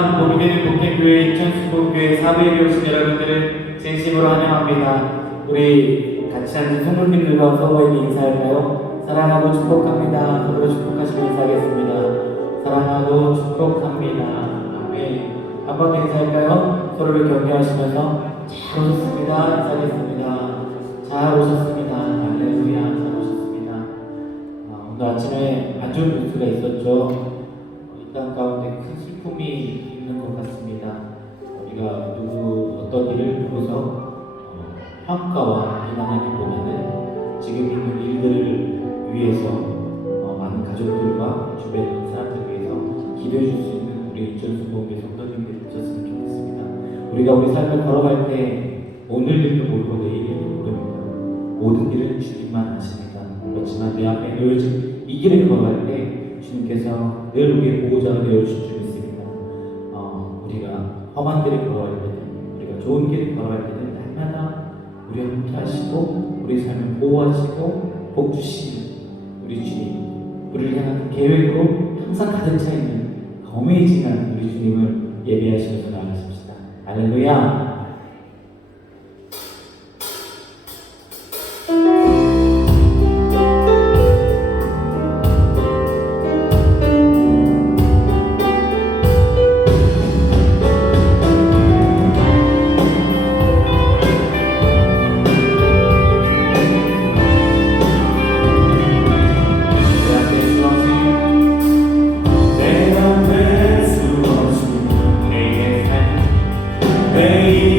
또한 모르게는 복행교회 인천수복교회 사부에 오신 여러분들을 진심으로 환영합니다. 우리 같이 앉은 성도님들과 서로에게 인사할까요? 사랑하고 축복합니다. 서로 축복하시며 인사하겠습니다. 사랑하고 축복합니다. 아멘. 한번 인사할까요? 서로를 격려하시면서 잘 오셨습니다. 인사하겠습니다. 잘 오셨습니다. 할렐루야. 잘 오셨습니다. 오늘 아침에 안 좋은 뉴스가 있었죠. 이 땅 가운데 큰 슬픔이 있는 것 같습니다. 우리가 어떤 일을 보고서 평가와 비난하기보다는 지금 있는 일들을 위해서 많은 가족들과 주변 사람들 위해서 기도해 줄 수 있는 우리 인천수복교회 성도님들이 있었으면 좋겠습니다. 우리가 우리 삶을 걸어갈 때 오늘 일도 모르고 내일 일도 모릅니다. 모든 일은 주님만 아십니다. 그렇지만 내 앞에 놓여진 이 길을 걸어갈 때 주님께서 늘 우리의 보호자가 되어주실 줄 믿습니다. 우리가 험한 길을 걸어갈 때는, 우리가 좋은 길을 걸어갈 때는 날마다 우리와 함께 하시고 우리 삶을 보호하시고 복 주시는 우리 주님, 우리를 향한 계획으로 항상 가득 차 있는 어메이징한 우리 주님을 예배하시면서 나아가십시다. 할렐루야. Hey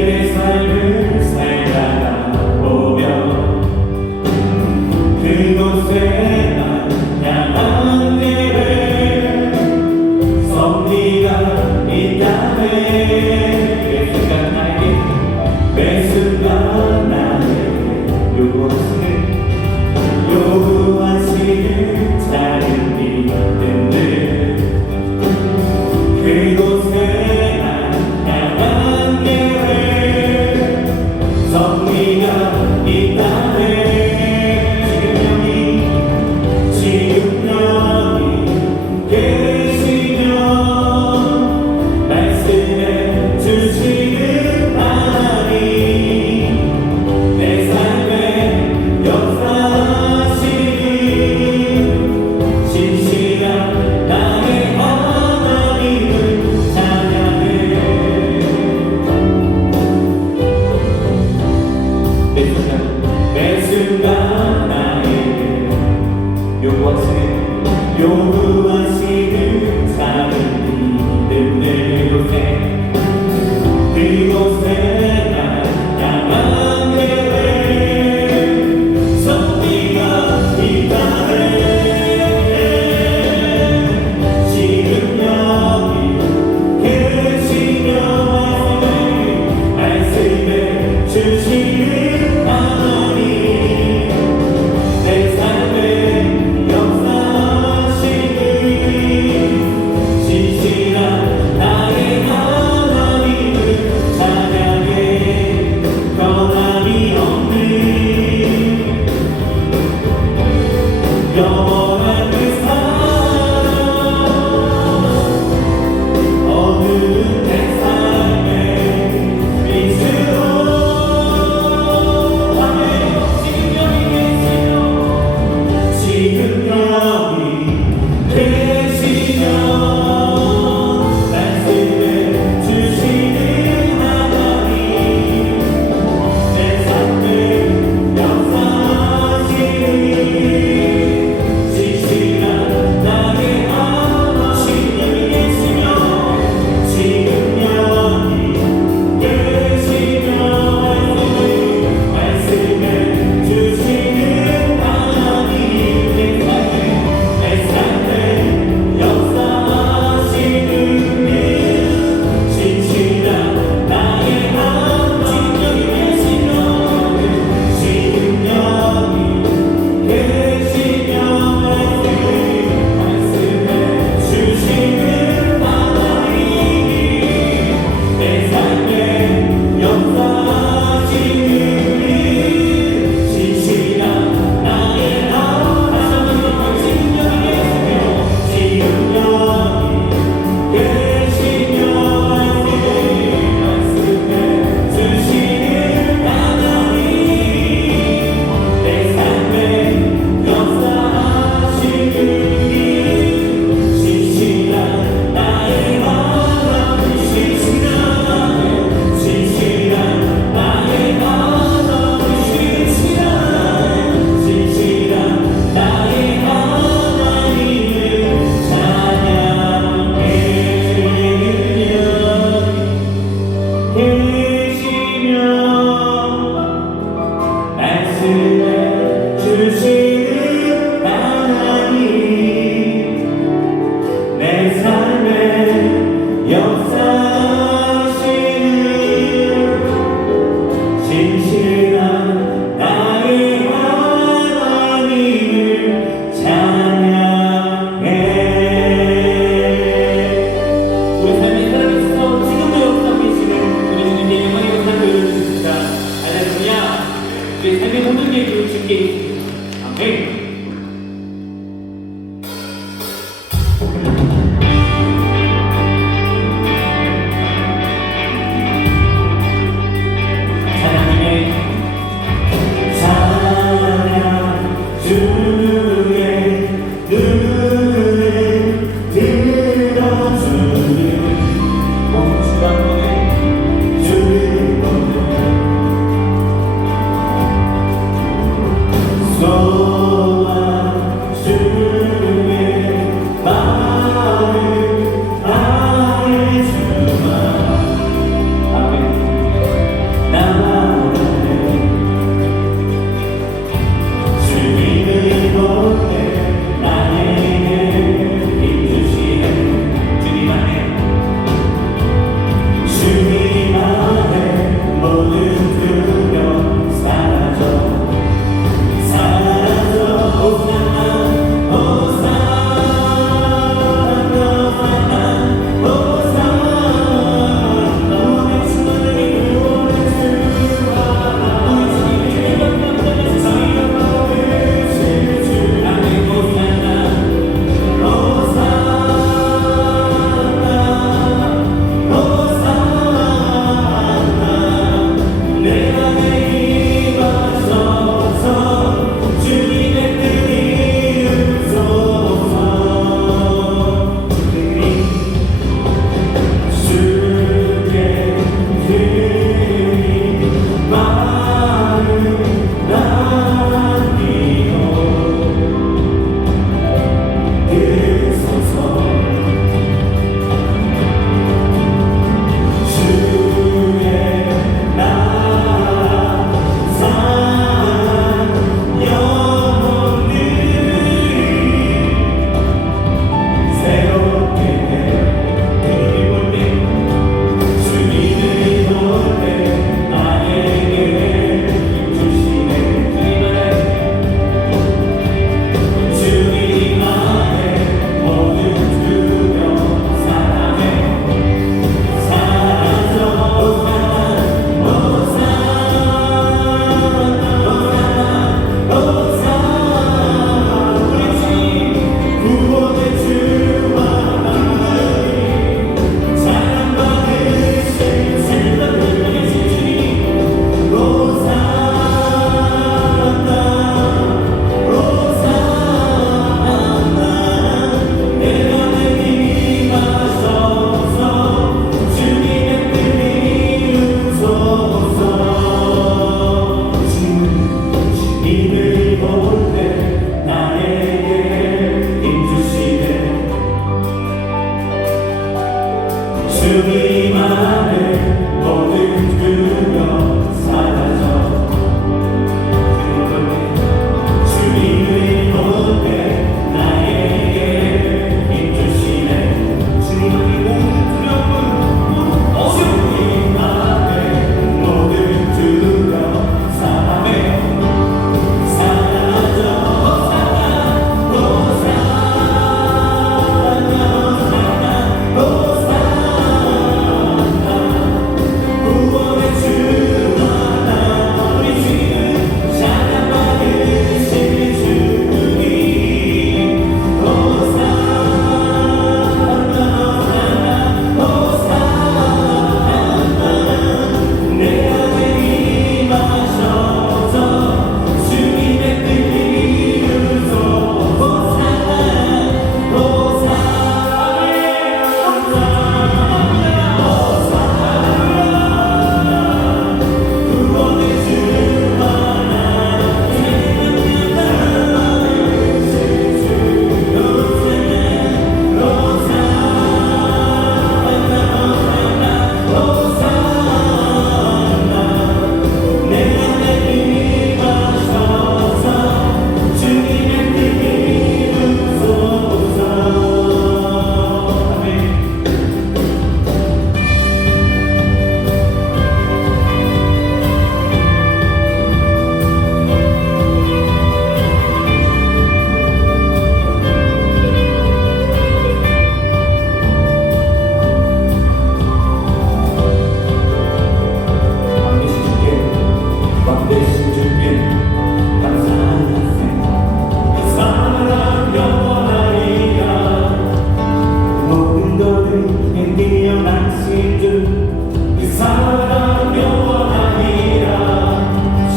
내 뛰어나신 주그 사랑 영원하리라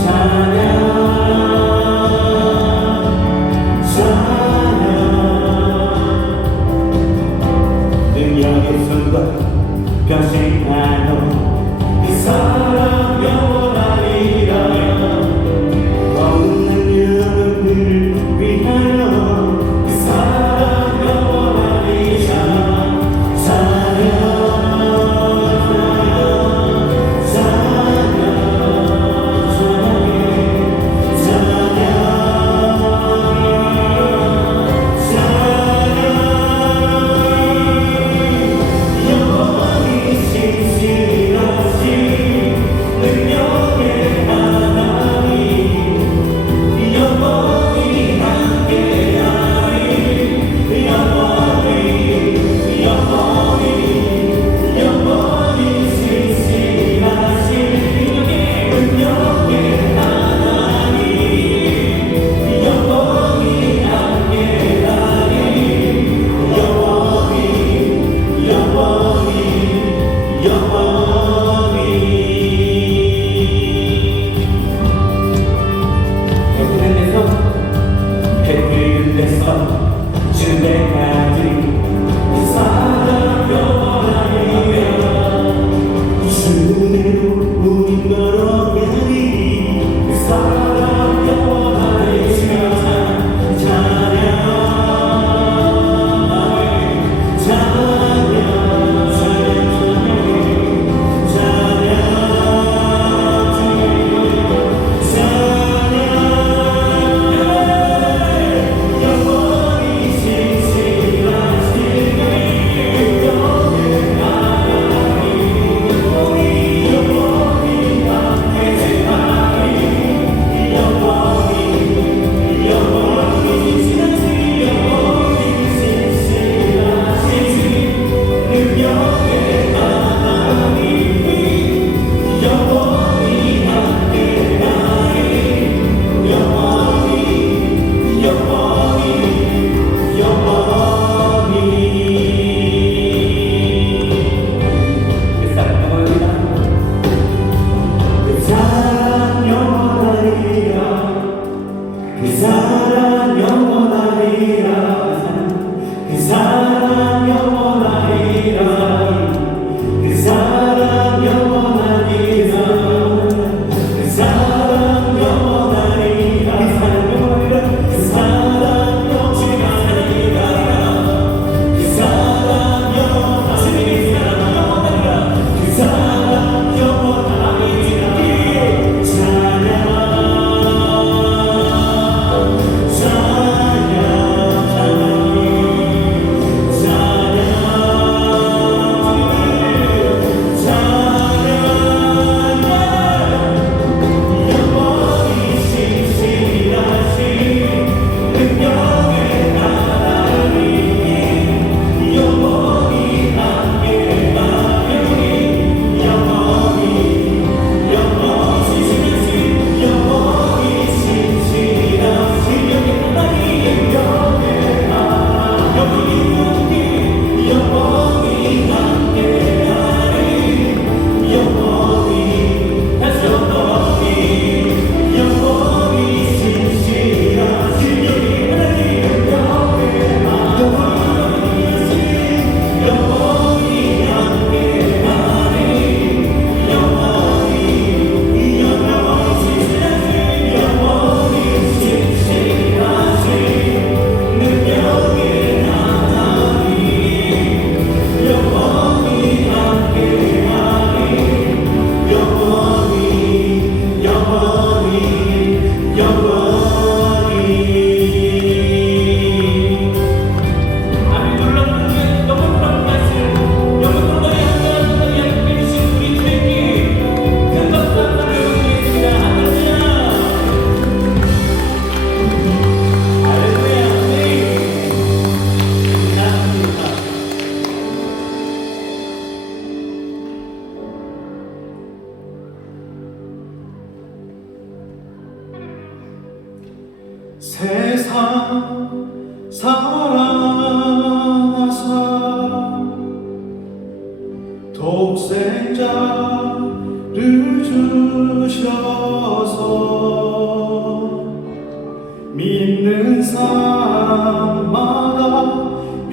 찬양 능력의 순간 변신하여 그 사랑 영원하리라 없는 영혼을 위하여 그 사랑 영원하리라 찬양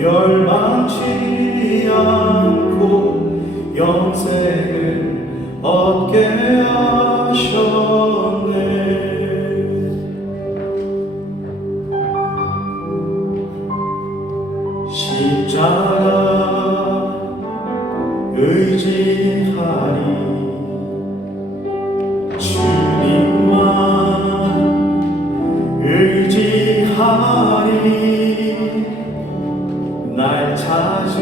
멸망치 않고 영생을 얻게 하셨네. 십자가 의지하리 주님만 의지하리 날 찾은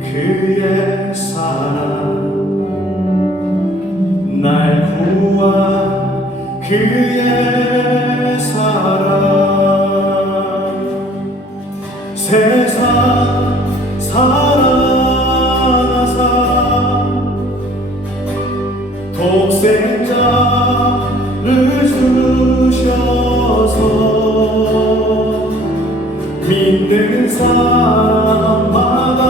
그의 사랑 날 구한 그의 사랑 세상 사랑하사 독생자를 주셔서 믿는 사람마다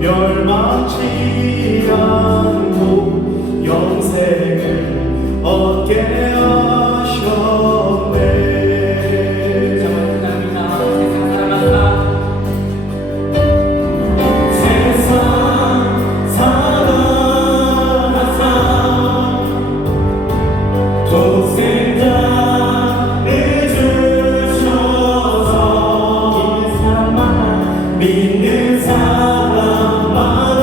멸망치 않고 영생을 얻게 하셨네. 믿는 사람마다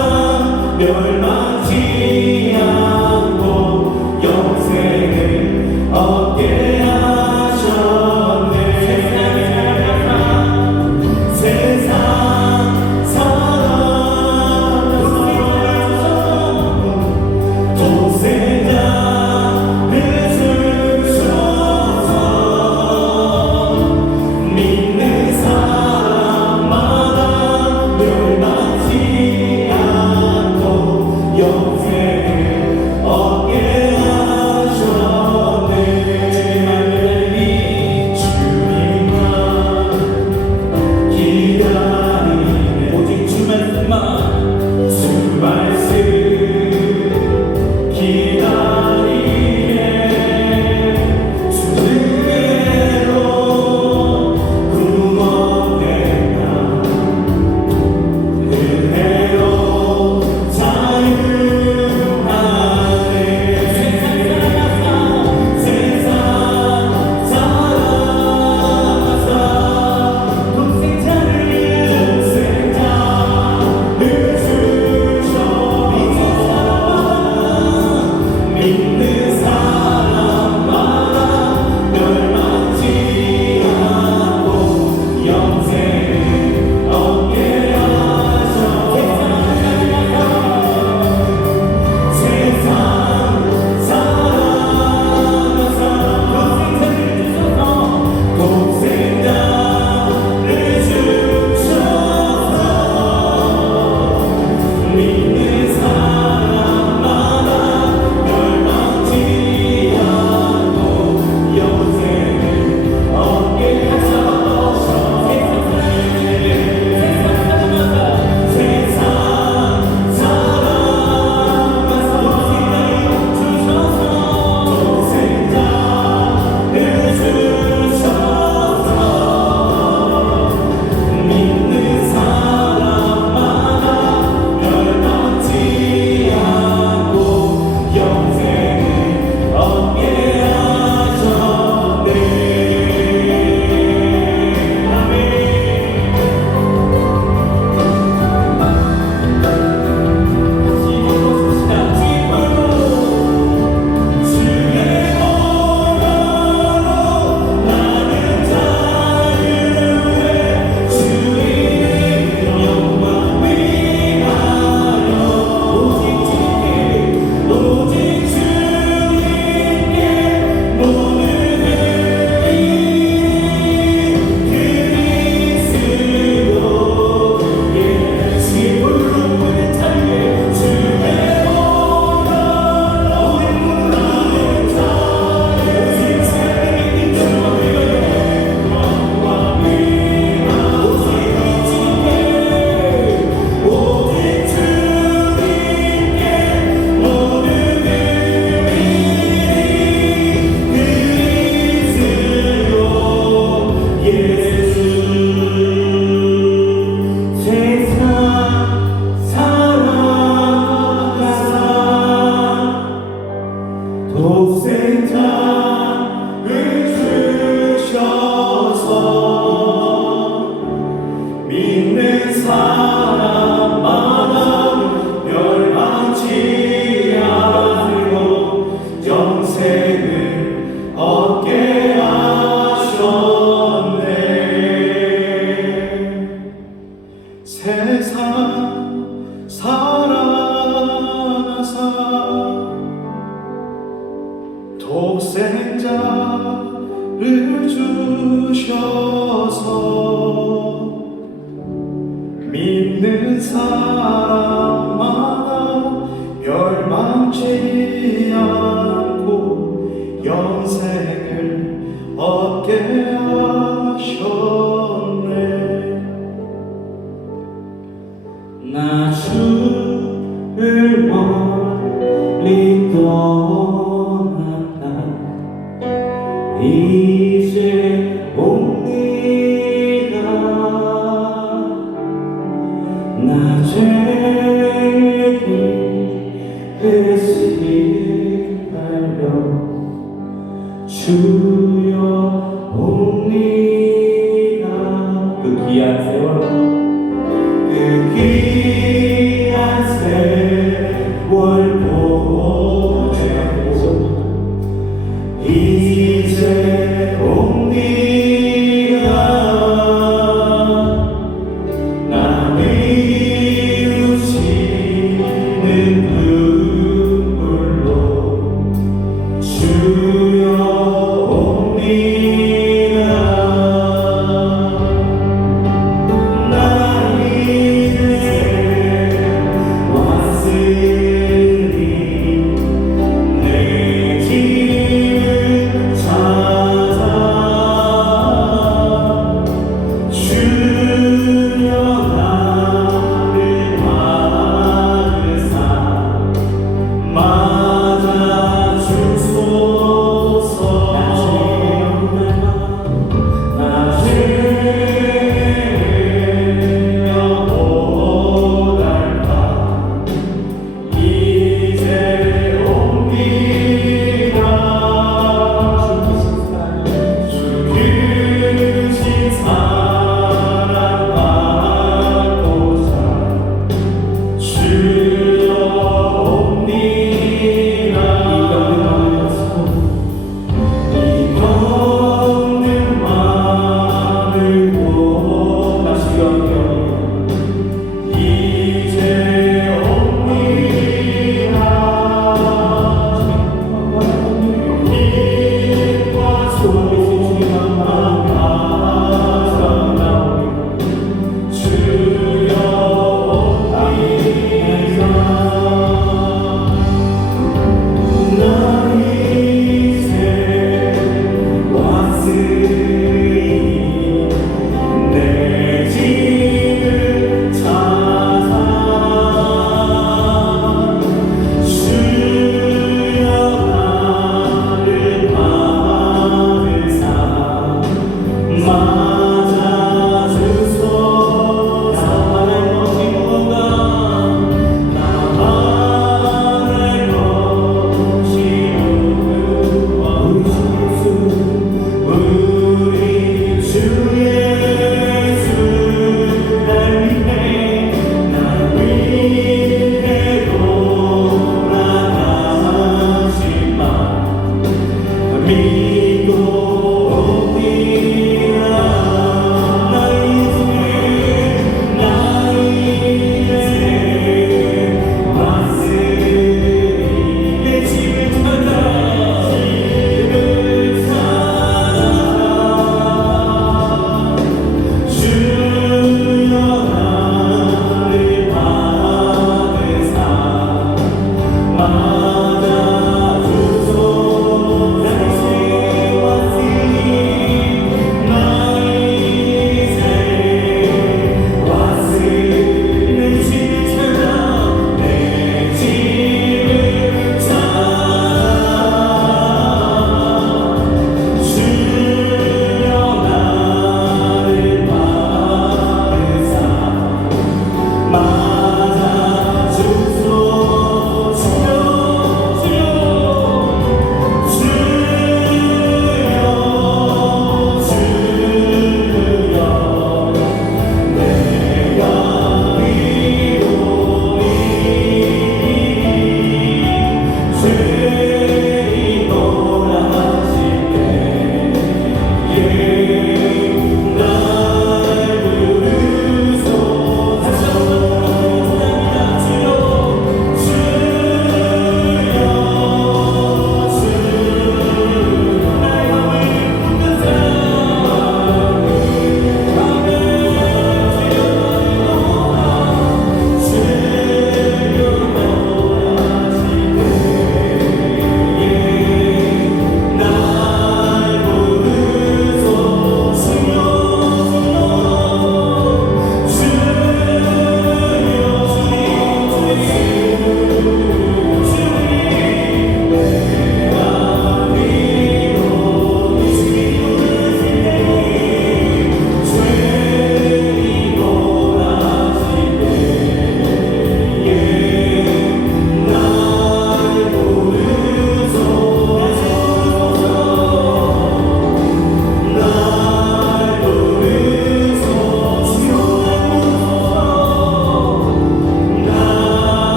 멸망치 않고 영생을 얻게 하셨네. 세상 사랑하사 독생자를 주셔서 믿는 사람마다 멸망치 않고 영생을 사람마다 멸망치 않고 영생을 얻게 하셨네. 나 주를 멀리 떠났다 이제 옵니다. 나 죄의 길을 시달려 주여 옵니다. 그 귀한 세월 그 귀한 세월 보내 이제 옵니다. 나 비우시는 눈물로 주여 옵니다. 나 이제 와서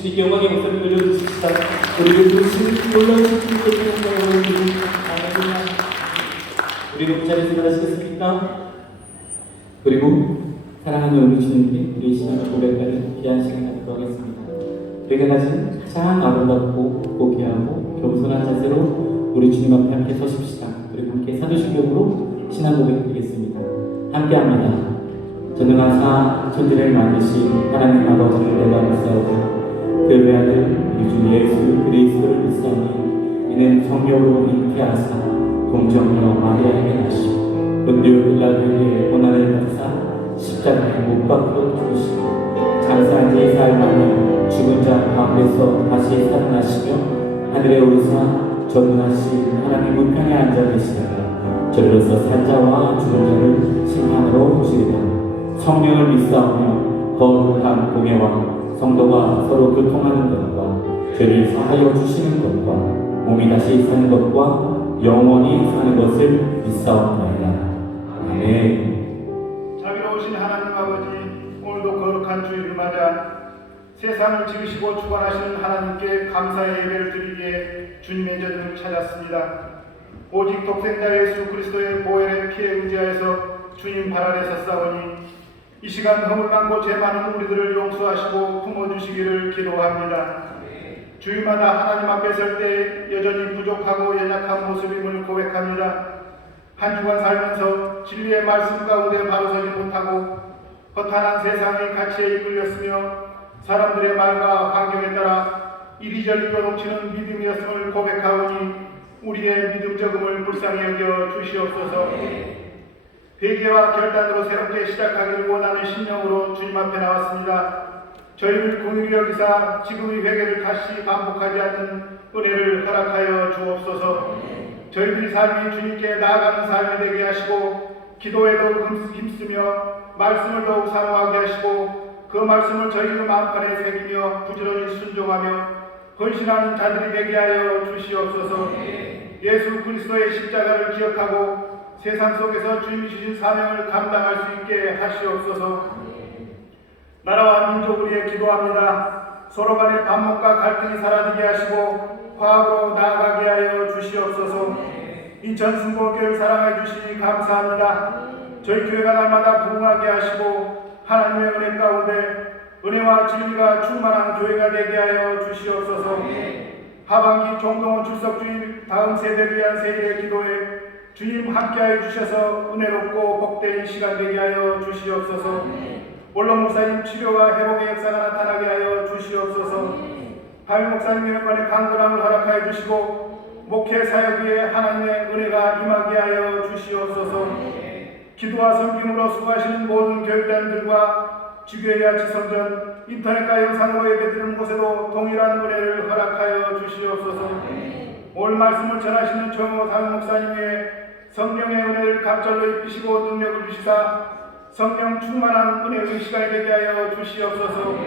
주님께 영광의 목소리 들려주십시다. 우리를 부르신 놀라우신 주님께 영광을 드립니다. 할렐루야. 우리 목자리에서 하시겠습니까? 그리고 사랑하는 우리 주님께 우리 신앙을 고백하는 귀한 시간 갖도록 하겠습니다. 우리가 가진 가장 아름답고 고귀하고 겸손한 자세로 우리 주님 앞에 함께 서십시다. 그리고 함께 사도신경으로 신앙 고백 드리겠습니다. 함께합니다. 전능하사 천지를 만드신 하나님 아버지를 내가 믿사오고 그 외아들 우리 주 예수 그리스도를 믿사오니 이는 성령으로 잉태하사 동정녀 마리아에게 나시고 본디오 빌라도에게 고난을 받으사 십자가에 못 박혀 죽으시고 장사한 지 4일 만에 죽은 자 가운데서 다시 살아나시며 하늘에 오르사 전능하신 하나님 우편에 앉아 계시다가 저리로서 산자와 죽은 자를 심판하러 오시리라. 성령을 믿사오며 거룩한 공예와 성도가 서로 교통하는 것과 죄를 사하여 주시는 것과 몸이 다시 사는 것과 영원히 사는 것을 믿사옵나이다. 아멘. 자비로우신 하나님 아버지, 오늘도 거룩한 주일을 맞아 세상을 지으시고 주관하시는 하나님께 감사의 예배를 드리기에 주님의 전을 찾았습니다. 오직 독생자 예수 그리스도의 보혈의 피에 의지하여서 주님 발 아래 섰사오니 이 시간 허물 많고 죄 많은 우리들을 용서하시고 품어주시기를 기도합니다. 주일마다 하나님 앞에 설 때 여전히 부족하고 연약한 모습임을 고백합니다. 한 주간 살면서 진리의 말씀 가운데 바로 서지 못하고 허탄한 세상의 가치에 이끌렸으며 사람들의 말과 환경에 따라 이리저리 요동치는 믿음이었음을 고백하오니 우리의 믿음 적음을 불쌍히 여겨 주시옵소서. 회개와 결단으로 새롭게 시작하기를 원하는 심령으로 주님 앞에 나왔습니다. 저희를 긍휼히 여기사 지금의 회개를 다시 반복하지 않는 은혜를 허락하여 주옵소서. 저희들이 삶이 주님께 나아가는 삶이 되게 하시고 기도에 더욱 힘쓰며 말씀을 더욱 사모하게 하시고 그 말씀을 저희의 마음판에 새기며 부지런히 순종하며 헌신하는 자들이 되게 하여 주시옵소서. 예수 그리스도의 십자가를 기억하고 세상 속에서 주님이 주신 사명을 감당할 수 있게 하시옵소서. 나라와 민족을 위해 기도합니다. 서로 간의 반목과 갈등이 사라지게 하시고 화합으로 나아가게 하여 주시옵소서. 인천 승복교회를 사랑해 주시니 감사합니다. 저희 교회가 날마다 부흥하게 하시고 하나님의 은혜 가운데 은혜와 진리가 충만한 교회가 되게 하여 주시옵소서. 하반기 종동원 출석주일 다음 세대를 위한 세일의 기도에 주님 함께하여 주셔서 은혜롭고 복된 시간 되게 하여 주시옵소서. 원로 목사님 치료와 회복의 역사가 나타나게 하여 주시옵소서. 하임 목사님의 연관에 강건함을 허락하여 주시고 목회 사역 위에 하나님의 은혜가 임하게 하여 주시옵소서. 기도와 섬김으로 수고하시는 모든 교육단들과 지교회와 지성전, 인터넷과 영상으로 예배드리는 곳에도 동일한 은혜를 허락하여 주시옵소서. 오늘 말씀을 전하시는 정호 사임 목사님 위에 성령의 은혜를 갑절로 입히시고 능력을 주시사 성령 충만한 은혜의 시간이 되게 하여 주시옵소서.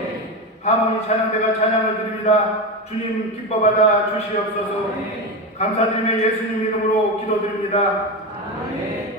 하모니 찬양대가 찬양을 드립니다. 주님 기뻐받아 주시옵소서. 감사드리며 예수님 이름으로 기도드립니다. 아멘.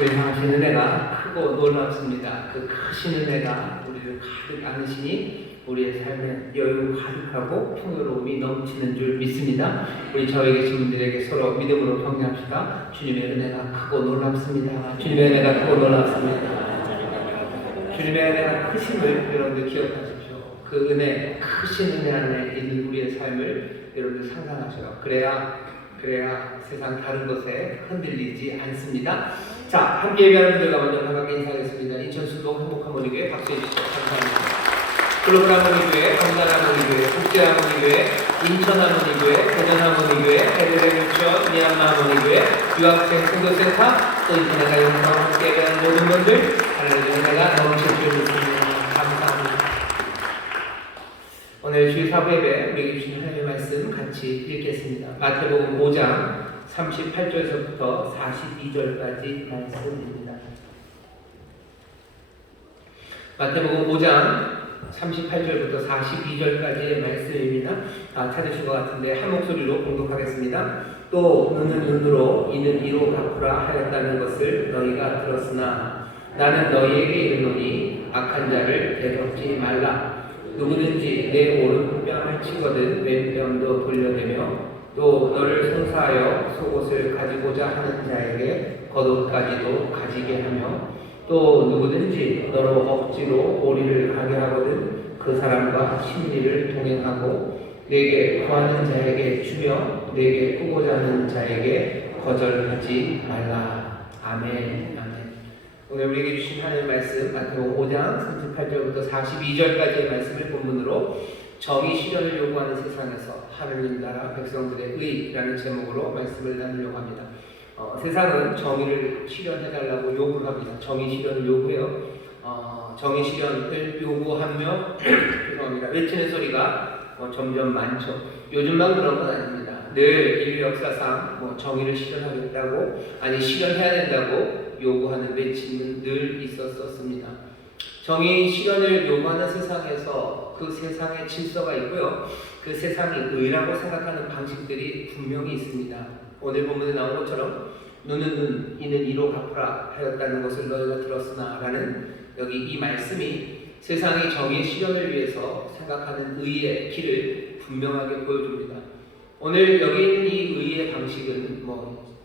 주행하신 은혜가 크고 놀랍습니다. 그 크신 은혜가 우리를 가득 안으시니 우리의 삶에 여유 가득하고 풍요로움이 넘치는 줄 믿습니다. 우리 저에 계신 분들에게 서로 믿음으로 격려합시다. 주님의 은혜가 크고 놀랍습니다. 주님의 은혜가 크고 놀랍습니다. 주님의 은혜가 크심을 여러분들 기억하십시오. 그 은혜, 크신 은혜 안에 있는 우리의 삶을 여러분들 상상하셔요. 그래야 세상 다른 것에 흔들리지 않습니다. 자, 함께 예배하는 분들과 먼저 반갑게 인사하겠습니다. 인천수도 행복하모니교회 박수해 주시죠. 감사합니다. 글로벌 하모니교회, 강남 하모니교회, 국제 하모니교회, 인천 하모니교회, 대전 하모니교회, 베들레헴 유치원, 미얀마 하모니교회, 유학생 선교센터, 또 인터넷과 영상 함께 예배하는 모든 분들 하나님의 은혜가 넘칠 줄 믿습니다. 감사합니다. 오늘 주일 사부 예배 우리에게 주신 하나님의 말씀 같이 읽겠습니다. 마태복음 5장 38절에서부터 42절까지 말씀입니다. 마태복음 5장 38절부터 42절까지의 말씀입니다. 찾으신 것 같은데 한 목소리로 공독하겠습니다. 또 눈은 눈으로 이는 이로 갚으라 하였다는 것을 너희가 들었으나 나는 너희에게 이르노니 악한 자를 대접지 말라. 누구든지 내 오른뺨을 치거든 왼뺨도 돌려대며 또 너를 송사하여 속옷을 가지고자 하는 자에게 겉옷까지도 가지게 하며 또 누구든지 너로 억지로 오리를 가게 하거든 그 사람과 심리를 동행하고 내게 구하는 자에게 주며 내게 꾸고자 하는 자에게 거절하지 말라. 아멘. 오늘 우리에게 주신 하나님의 말씀 마태복음 5장 38절부터 42절까지의 말씀을 본문으로 정의 실현을 요구하는 세상에서 하느님 나라 백성들의 의라는 제목으로 말씀을 나누려고 합니다. 세상은 정의를 실현해달라고 요구를 합니다. 정의 실현을 요구해요. 정의 실현을 요구하며 죄송합니다. 외치는 소리가 점점 많죠. 요즘만 그런 건 아닙니다. 늘 인류 역사상 정의를 실현하겠다고 아니 실현해야 된다고 요구하는 외침은 늘 있었습니다. 정의 실현을 요구하는 세상에서 그 세상의 질서가 있고요. 그 세상이 의라고 생각하는 방식들이 분명히 있습니다. 오늘 본문에 나온 것처럼 눈은 눈, 이는 이로 갚으라 하였다는 것을 너희가 들었으나 라는 여기 이 말씀이 세상의 정의 실현을 위해서 생각하는 의의 길을 분명하게 보여줍니다. 오늘 여기 있는 이 의의 방식은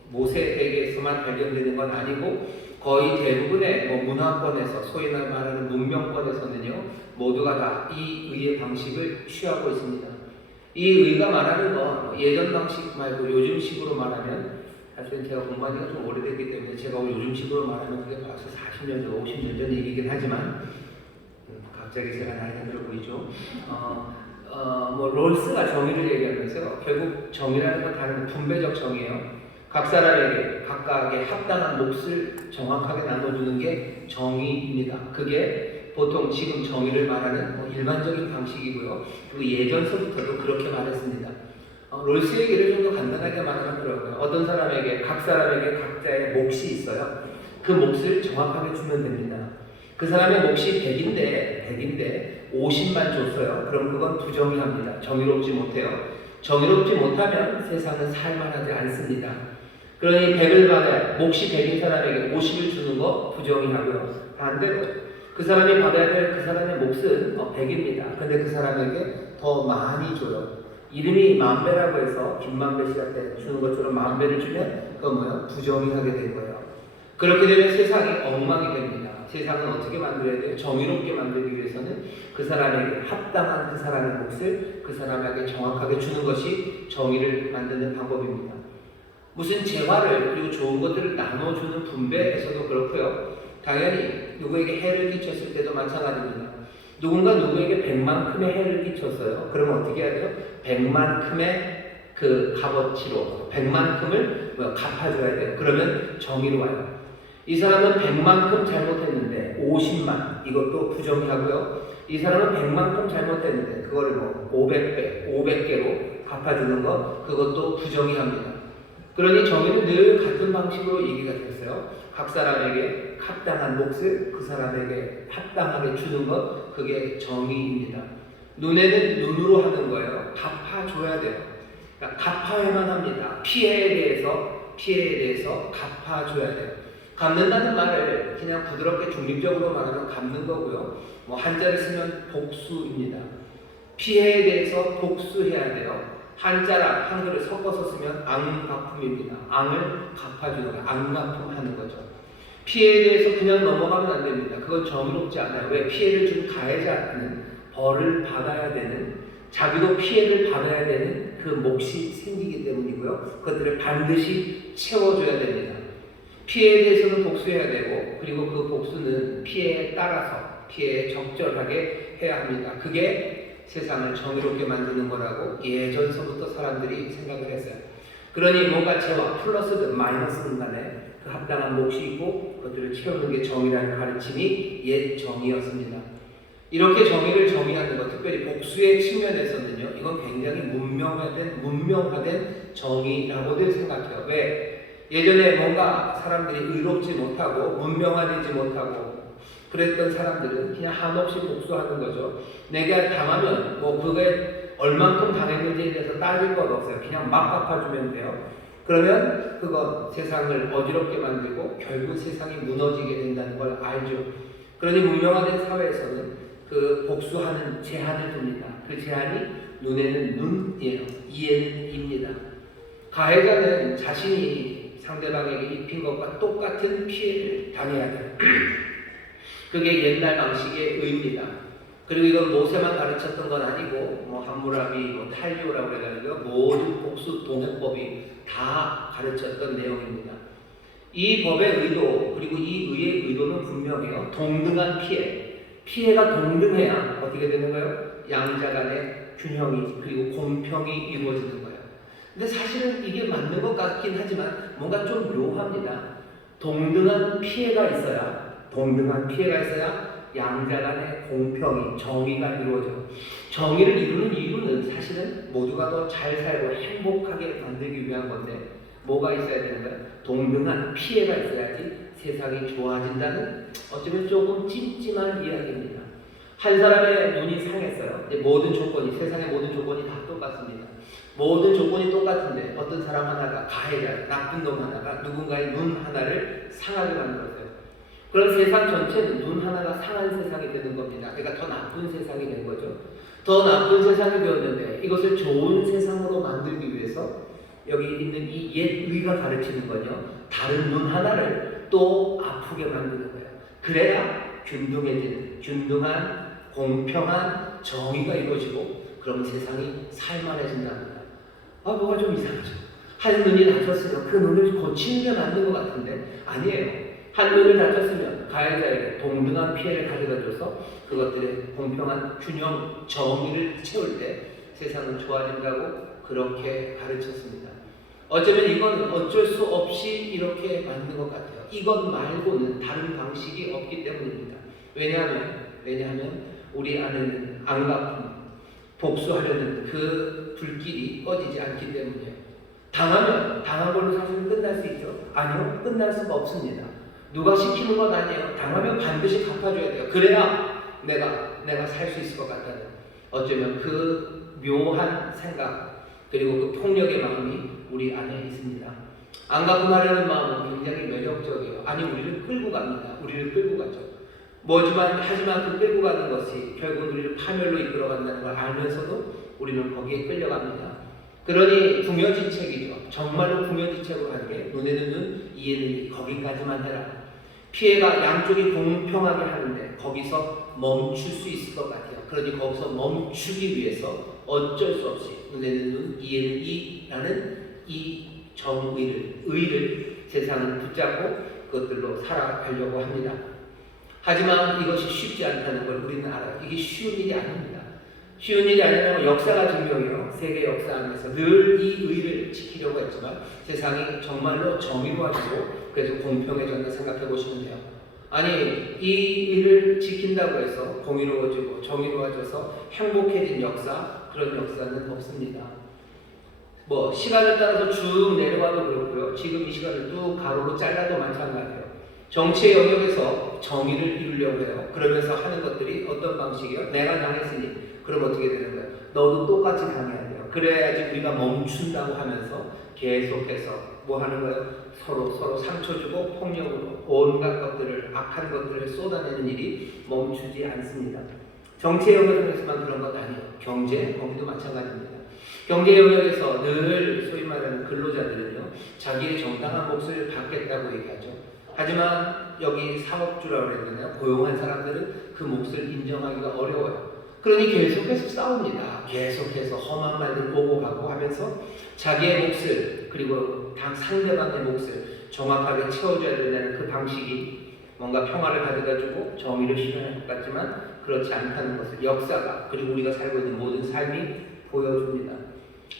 모세에게서만 발견되는 건 아니고 거의 대부분의 문화권에서 소위 말하는 문명권에서는요 모두가 다 이 의의 방식을 취하고 있습니다. 이 의가 말하는 건 예전 방식 말고 요즘식으로 말하면 사실은 제가 공부한 지가 좀 오래됐기 때문에 제가 요즘식으로 말하면 그게 벌써 40년 전, 50년 전 얘기긴 하지만 갑자기 제가 나이가 들어 보이죠. 롤스가 정의를 얘기하면서 결국 정의라는 건 다른 분배적 정의예요. 각 사람에게 각각의 합당한 몫을 정확하게 나눠주는 게 정의입니다. 그게 보통 지금 정의를 말하는 일반적인 방식이고요. 그리고 예전서부터도 그렇게 말했습니다. 롤스 얘기를 좀 더 간단하게 말하더라고요. 어떤 사람에게 각 사람에게 각자의 몫이 있어요. 그 몫을 정확하게 주면 됩니다. 그 사람의 몫이 100인데 50만 줬어요. 그럼 그건 부정의합니다. 정의롭지 못해요. 정의롭지 못하면 세상은 살만하지 않습니다. 그러니 100을 받아야 몫이 100인 사람에게 50을 주는 거 부정의하고요. 반대로 그 사람이 받아야 될 그 사람의 몫은 100입니다. 근데 그 사람에게 더 많이 줘요. 이름이 만배라고 해서 김만배 씨한테 주는 것처럼 만배를 주면 그건 뭐예요? 부정의하게 된 거예요. 그렇게 되면 세상이 엉망이 됩니다. 세상은 어떻게 만들어야 돼요? 정의롭게 만들기 위해서는 그 사람에게 합당한 그 사람의 몫을 그 사람에게 정확하게 주는 것이 정의를 만드는 방법입니다. 무슨 재화를 그리고 좋은 것들을 나눠주는 분배에서도 그렇고요. 당연히 누구에게 해를 끼쳤을 때도 마찬가지입니다. 누군가 누구에게 100만큼의 해를 끼쳤어요. 그러면 어떻게 해야 돼요? 100만큼의 그 값어치로 100만큼을 갚아줘야 돼요. 그러면 정의로워요. 이 사람은 100만큼 잘못했는데 50만 이것도 부정의하고요. 이 사람은 100만큼 잘못했는데 그거를 500개로 갚아주는 것 그것도 부정의합니다. 그러니 정의는 늘 같은 방식으로 얘기가 됐어요. 각 사람에게 합당한 몫을 그 사람에게 합당하게 주는 것 그게 정의입니다. 눈에는 눈으로 하는 거예요. 갚아줘야 돼요. 그러니까 갚아야만 합니다. 피해에 대해서 갚아줘야 돼요. 갚는다는 말을 그냥 부드럽게 중립적으로 말하면 갚는 거고요. 뭐 한자를 쓰면 복수입니다. 피해에 대해서 복수해야 돼요. 한자랑 한글을 섞어서 쓰면 앙갚음입니다. 앙을 갚아주는 거, 앙갚음하는 거죠. 피해에 대해서 그냥 넘어가면 안 됩니다. 그건 정의롭지 않아요. 왜? 피해를 준 가해자는 벌을 받아야 되는, 자기도 피해를 받아야 되는 그 몫이 생기기 때문이고요. 그것들을 반드시 채워줘야 됩니다. 피해에 대해서는 복수해야 되고, 그리고 그 복수는 피해에 따라서 피해에 적절하게 해야 합니다. 그게 세상을 정의롭게 만드는 거라고 예전서부터 사람들이 생각을 했어요. 그러니 뭔가 죄와 플러스든 마이너스든 간에 그 합당한 몫이 있고 그것들을 채우는 게 정의라는 가르침이 옛 정의였습니다. 이렇게 정의를 정의하는 것, 특별히 복수의 측면에서는요, 이건 굉장히 문명화된 정의라고들 생각해요. 왜? 예전에 뭔가 사람들이 의롭지 못하고 문명화되지 못하고 그랬던 사람들은 그냥 한없이 복수하는 거죠. 내가 당하면 뭐 그게 얼만큼 당했는지에 대해서 따질 것 없어요. 그냥 막 갚아주면 돼요. 그러면 그건 세상을 어지럽게 만들고 결국 세상이 무너지게 된다는 걸 알죠. 그러니 문명화된 사회에서는 그 복수하는 제한을 둡니다. 그 제한이 눈에는 눈이에요. 이에는 입니다. 가해자는 자신이 상대방에게 입힌 것과 똑같은 피해를 당해야 돼요. 그게 옛날 방식의 의입니다. 그리고 이건 모세만 가르쳤던 건 아니고 뭐 함무라비, 뭐 탈리오라고 해가지고 모든 복수 동해법이 다 가르쳤던 내용입니다. 이 법의 의도 그리고 이 의의 의도는 분명해요. 동등한 피해가 동등해야 어떻게 되는 거예요? 양자 간의 균형이 그리고 공평이 이루어지는 거예요. 근데 사실은 이게 맞는 것 같긴 하지만 뭔가 좀 묘합니다. 동등한 피해가 있어야 양자 간의 공평이, 정의가 이루어져요. 정의를 이루는 이유는 사실은 모두가 더 잘 살고 행복하게 만들기 위한 건데 뭐가 있어야 되는 거예요? 동등한 피해가 있어야지 세상이 좋아진다는 어쩌면 조금 찜찜한 이야기입니다. 한 사람의 눈이 상했어요. 모든 조건이, 세상의 모든 조건이 다 똑같습니다. 모든 조건이 똑같은데 어떤 사람 하나가 가해자, 나쁜 놈 하나가 누군가의 눈 하나를 상하게 만들었어요. 그럼 세상 전체는 눈 하나가 상한 세상이 되는 겁니다. 그러니까 더 나쁜 세상이 된 거죠. 더 나쁜 세상이 되었는데 이것을 좋은 세상으로 만들기 위해서 여기 있는 이 옛 의가 가르치는 건요, 다른 눈 하나를 또 아프게 만드는 거예요. 그래야 균등한 공평한 정의가 이루어지고 그럼 세상이 살만해진답니다. 뭐가 좀 이상하죠. 한 눈이 다쳤으면 그 눈을 고치는 게 맞는 것 같은데 아니에요. 한 눈을 다쳤으면 가해자에게 동등한 피해를 가져다줘서 그것들의 공평한 균형, 정의를 채울 때 세상은 좋아진다고 그렇게 가르쳤습니다. 어쩌면 이건 어쩔 수 없이 이렇게 맞는 것 같아요. 이것 말고는 다른 방식이 없기 때문입니다. 왜냐하면 우리 안에는 앙갚음, 복수하려는 그 불길이 꺼지지 않기 때문이에요. 당한 걸로 사실은 끝날 수 있죠? 아니요, 끝날 수가 없습니다. 누가 시키는 건 아니에요. 당하면 반드시 갚아줘야 돼요. 그래야 내가 살 수 있을 것 같다는 어쩌면 그 묘한 생각 그리고 그 폭력의 마음이 우리 안에 있습니다. 안 갚음하려는 마음은 굉장히 매력적이에요. 아니 우리를 끌고 갑니다. 우리를 끌고 가죠. 하지만 그 끌고 가는 것이 결국 우리를 파멸로 이끌어간다는 걸 알면서도 우리는 거기에 끌려갑니다. 그러니 궁여지책이죠. 정말로 궁여지책으로 하는 게 눈에는 눈, 이에는 이, 거기까지만 해라. 피해가 양쪽이 공평하게 하는데 거기서 멈출 수 있을 것 같아요. 그러니 거기서 멈추기 위해서 어쩔 수 없이 눈에는 눈, 이에는 이라는 이 의를 세상은 붙잡고 그것들로 살아가려고 합니다. 하지만 이것이 쉽지 않다는 걸 우리는 알아요. 이게 쉬운 일이 아닙니다. 쉬운 일이 아니라면 역사가 증명해요. 세계 역사 안에서 늘 이 의를 지키려고 했지만 세상이 정말로 정의로워지고 그래서 공평해졌다 생각해 보시면 돼요. 아니 이 일을 지킨다고 해서 공의로워지고 정의로워져서 행복해진 역사, 그런 역사는 없습니다. 시간을 따라서 쭉 내려가도 그렇고요. 지금 이 시간을 쭉 가로로 잘라도 마찬가지예요. 정치의 영역에서 정의를 이루려고 해요. 그러면서 하는 것들이 어떤 방식이요? 내가 당했으니 그럼 어떻게 되는 거예요? 너도 똑같이 당해야 돼요. 그래야지 우리가 멈춘다고 하면서 계속해서 뭐 하는 거예요? 서로 상처 주고 폭력으로 온갖 것들을, 악한 것들을 쏟아내는 일이 멈추지 않습니다. 정치 영역에서만 그런 건 아니에요. 경제, 거기도 마찬가지입니다. 경제 영역에서 늘 소위 말하는 근로자들은요, 자기의 정당한 몫을 받겠다고 얘기하죠. 하지만 여기 사업주라고 해야 되나요? 고용한 사람들은 그 몫을 인정하기가 어려워요. 그러니 계속해서 싸웁니다. 계속해서 험한 말들 보고 가고 하면서 자기의 몫을, 그리고 상대방의 몫을 정확하게 채워줘야 된다는 그 방식이 뭔가 평화를 가져다주고 정의를 실현할 것 같지만 그렇지 않다는 것을 역사가, 그리고 우리가 살고 있는 모든 삶이 보여줍니다.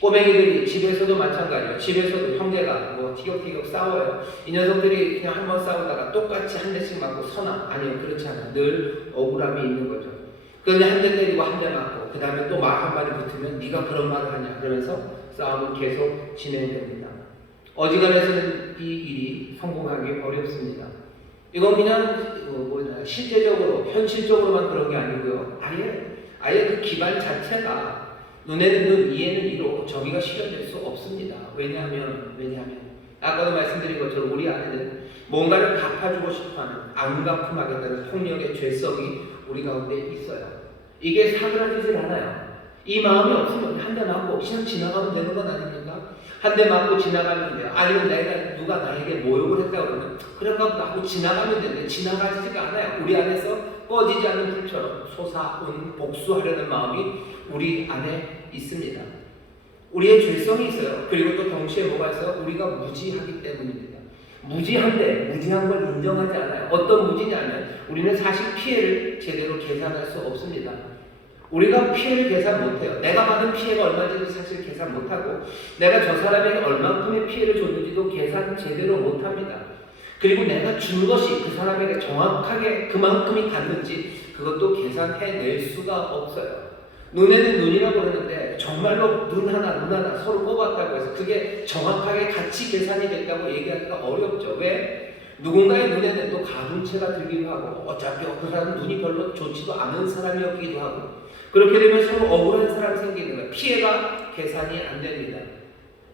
꼬맹이들이 집에서도 마찬가지예요. 집에서도 형제가 뭐 티격태격 싸워요. 이 녀석들이 그냥 한번 싸우다가 똑같이 한 대씩 맞고 서나? 아니요, 그렇지 않아요. 늘 억울함이 있는 거죠. 그런데 한 대 때리고 한 대 맞고 그 다음에 또 말 한마디 붙으면 네가 그런 말을 하냐 그러면서 싸움은 계속 진행됩니다. 어지간해서는 이 일이 성공하기 어렵습니다. 이건 그냥 실제적으로 현실적으로만 그런 게 아니고요. 아예 그 기반 자체가 눈에는 눈, 이에는 이로 정의가 실현될 수 없습니다. 왜냐하면 아까도 말씀드린 것처럼 우리 안에는 뭔가를 갚아주고 싶어하는, 안 갚음하겠다는 폭력의 죄성이 우리 가운데 있어요. 이게 사그라지질 않아요. 이 마음이 없으면 한 대 맞고 그냥 지나가면 되는 건 아닙니까? 한 대 맞고 지나가면 돼요. 아니면 누가 나에게 모욕을 했다고 그러면 그런가 보다 하고 지나가면 되는데 지나가지가 않아요. 우리 안에서 꺼지지 않는 불처럼 솟아온 복수하려는 마음이 우리 안에 있습니다. 우리의 죄성이 있어요. 그리고 또 동시에 뭐가 있어요? 우리가 무지하기 때문입니다. 무지한 걸 인정하지 않아요. 어떤 무지냐면 우리는 사실 피해를 제대로 계산할 수 없습니다. 우리가 피해를 계산 못해요. 내가 받은 피해가 얼마인지도 사실 계산 못하고 내가 저 사람에게 얼만큼의 피해를 줬는지도 계산 제대로 못합니다. 그리고 내가 준 것이 그 사람에게 정확하게 그만큼이 갔는지 그것도 계산해낼 수가 없어요. 눈에는 눈이라고 그러는데 정말로 눈 하나 서로 뽑았다고 해서 그게 정확하게 같이 계산이 됐다고 얘기하기가 어렵죠. 왜? 누군가의 눈에는 또 가중체가 들기도 하고 어차피 그 사람은 눈이 별로 좋지도 않은 사람이었기도 하고 그렇게 되면 서로 억울한 사람이 생기는 거예요. 피해가 계산이 안 됩니다.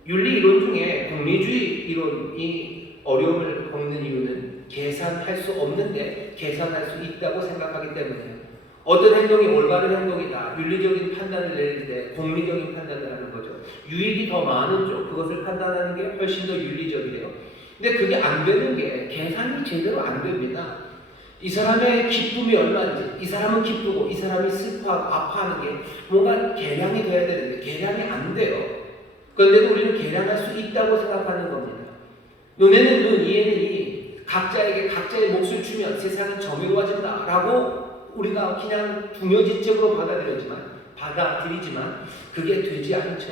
윤리 이론 중에 공리주의 이론이 어려움을 겪는 이유는 계산할 수 없는데 계산할 수 있다고 생각하기 때문이에요. 어떤 행동이 올바른 행동이다. 윤리적인 판단을 내릴 때 공리적인 판단을 하는 거죠. 유익이 더 많은 쪽, 그것을 판단하는 게 훨씬 더 윤리적이에요. 근데 그게 안 되는 게 계산이 제대로 안 됩니다. 이 사람의 기쁨이 얼마인지, 이 사람은 기쁘고 이 사람이 슬퍼하고 아파하는 게 뭔가 계량이 돼야 되는데 계량이 안 돼요. 그런데도 우리는 계량할 수 있다고 생각하는 겁니다. 눈에는 눈, 이에는 이, 각자에게 각자의 몫을 주면 세상이 정의로워진다라고 우리가 그냥 중요지적으로 받아들이지만 그게 되지 않죠.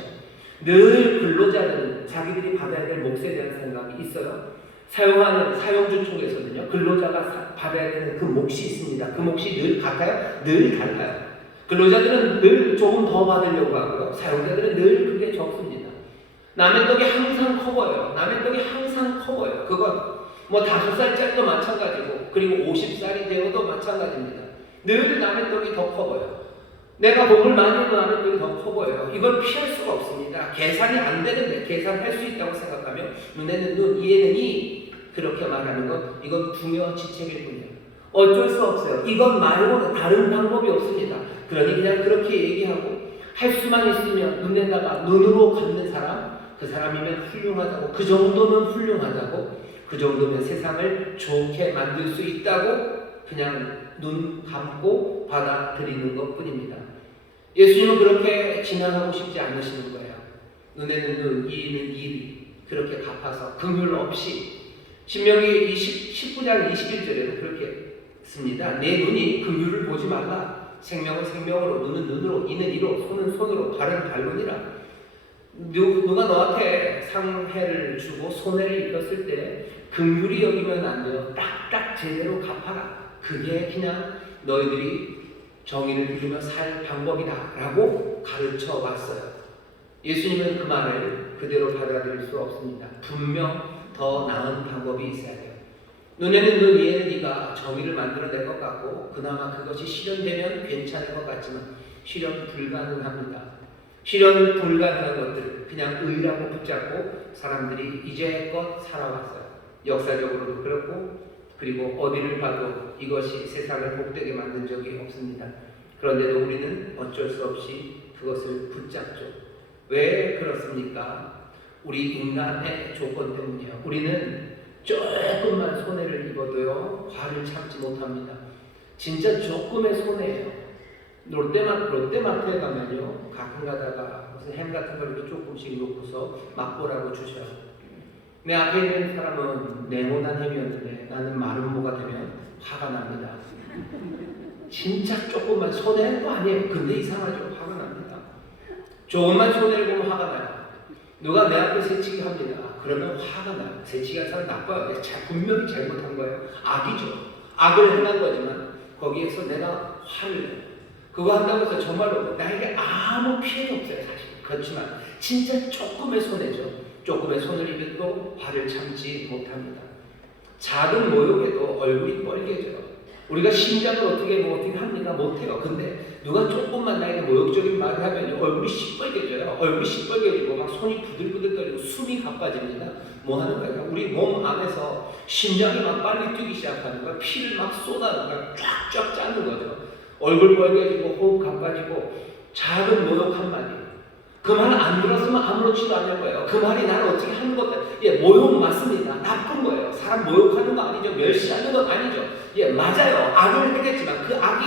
늘 근로자들은 자기들이 받아야 될 몫에 대한 생각이 있어요. 사용주 쪽에서는요, 근로자가 받아야 되는 그 몫이 있습니다. 그 몫이 늘 같아요? 늘 달라요. 근로자들은 늘 조금 더 받으려고 하고요. 사용자들은 늘 그게 적습니다. 남의 떡이 항상 커 보여요. 그건 뭐 5살짜리도 마찬가지고, 그리고 50살이 되어도 마찬가지입니다. 늘 남의 떡이 더 커 보여요. 내가 몸을 많이 남의 떡이 더 커 보여요. 이걸 피할 수가 없습니다. 계산이 안 되는데 계산할 수 있다고 생각하면 눈에는 눈, 이에는 이 그렇게 말하는 것, 이건 부녀지책일 뿐이에요. 어쩔 수 없어요. 이것 말고는 다른 방법이 없습니다. 그러니 그냥 그렇게 얘기하고 할 수만 있으면 눈에다가 눈으로 갚는 사람, 그 사람이면 훌륭하다고, 그 정도면 훌륭하다고, 그 정도면 세상을 좋게 만들 수 있다고 그냥 눈 감고 받아들이는 것 뿐입니다. 예수님은 그렇게 진행하고 싶지 않으시는 거예요. 눈에는 눈, 이에는 이, 그렇게 갚아서 긍휼 없이. 신명기 19장 21절에도 그렇게 씁니다. 내 눈이 긍휼을 보지 말라. 생명은 생명으로, 눈은 눈으로, 이는 이로, 손은 손으로, 발은 발로니라. 누가 너한테 상해를 주고 손해를 입혔을 때 긍휼히 여기면 안 돼요. 딱딱 제대로 갚아라. 그게 그냥 너희들이 정의를 이루며 살 방법이다 라고 가르쳐 왔어요. 예수님은 그 말을 그대로 받아들일 수 없습니다. 분명 더 나은 방법이 있어야 돼요. 눈에는 눈, 이에는 네가 정의를 만들어낼 것 같고 그나마 그것이 실현되면 괜찮을 것 같지만 실현 불가능합니다. 실현 불가능한 것들 그냥 의라고 붙잡고 사람들이 이제껏 살아왔어요. 역사적으로도 그렇고 그리고 어디를 봐도 이것이 세상을 복되게 만든 적이 없습니다. 그런데도 우리는 어쩔 수 없이 그것을 붙잡죠. 왜 그렇습니까? 우리 인간의 조건 때문이에요. 우리는 조금만 손해를 입어도요 화를 참지 못합니다. 진짜 조금의 손해예요. 롯데마트에 가면요 가끔 가다가 무슨 햄 같은 걸 이렇게 조금씩 놓고서 맛보라고 주셔요. 내 앞에 있는 사람은 네모난 햄이었는데 나는 마른 모가 되면 화가 납니다. 진짜 조금만 손해는 거 아니에요. 근데 이상하죠. 화가 납니다. 조금만 손해를 보면 화가 나요. 누가 내 앞에 새치기 합니다. 그러면 화가 나요. 새치기 한 사람 나빠요. 분명히 잘못한 거예요. 악이죠. 악을 행한 거지만 거기에서 내가 화를 내요. 그거 한다고 해서 정말로 나에게 아무 피해가 없어요. 사실. 그렇지만 진짜 조금의 손해죠. 조금의 손을 입어도 화를 참지 못합니다. 작은 모욕에도 얼굴이 뻘개져요. 우리가 심장을 어떻게 합니까? 못해요. 근데 누가 조금만 나에게 모욕적인 말을 하면 얼굴이 시뻘개져요. 얼굴이 시뻘개지고 막 손이 부들부들거리고 숨이 가빠집니다. 뭐 하는 거예요? 우리 몸 안에서 심장이 막 빨리 뛰기 시작하는 거예요. 피를 막 쏟아는 거예요. 쫙쫙 짜는 거죠. 얼굴 빨개지고 호흡 가빠지고 작은 모욕 한마디. 그 말 안 들었으면 아무렇지도 않을 거예요. 그 말이 나를 어떻게 하는 것들, 모욕 맞습니다. 나쁜 거예요. 사람 모욕하는 거 아니죠. 멸시하는 건 아니죠. 맞아요. 악을 하겠지만 그 악이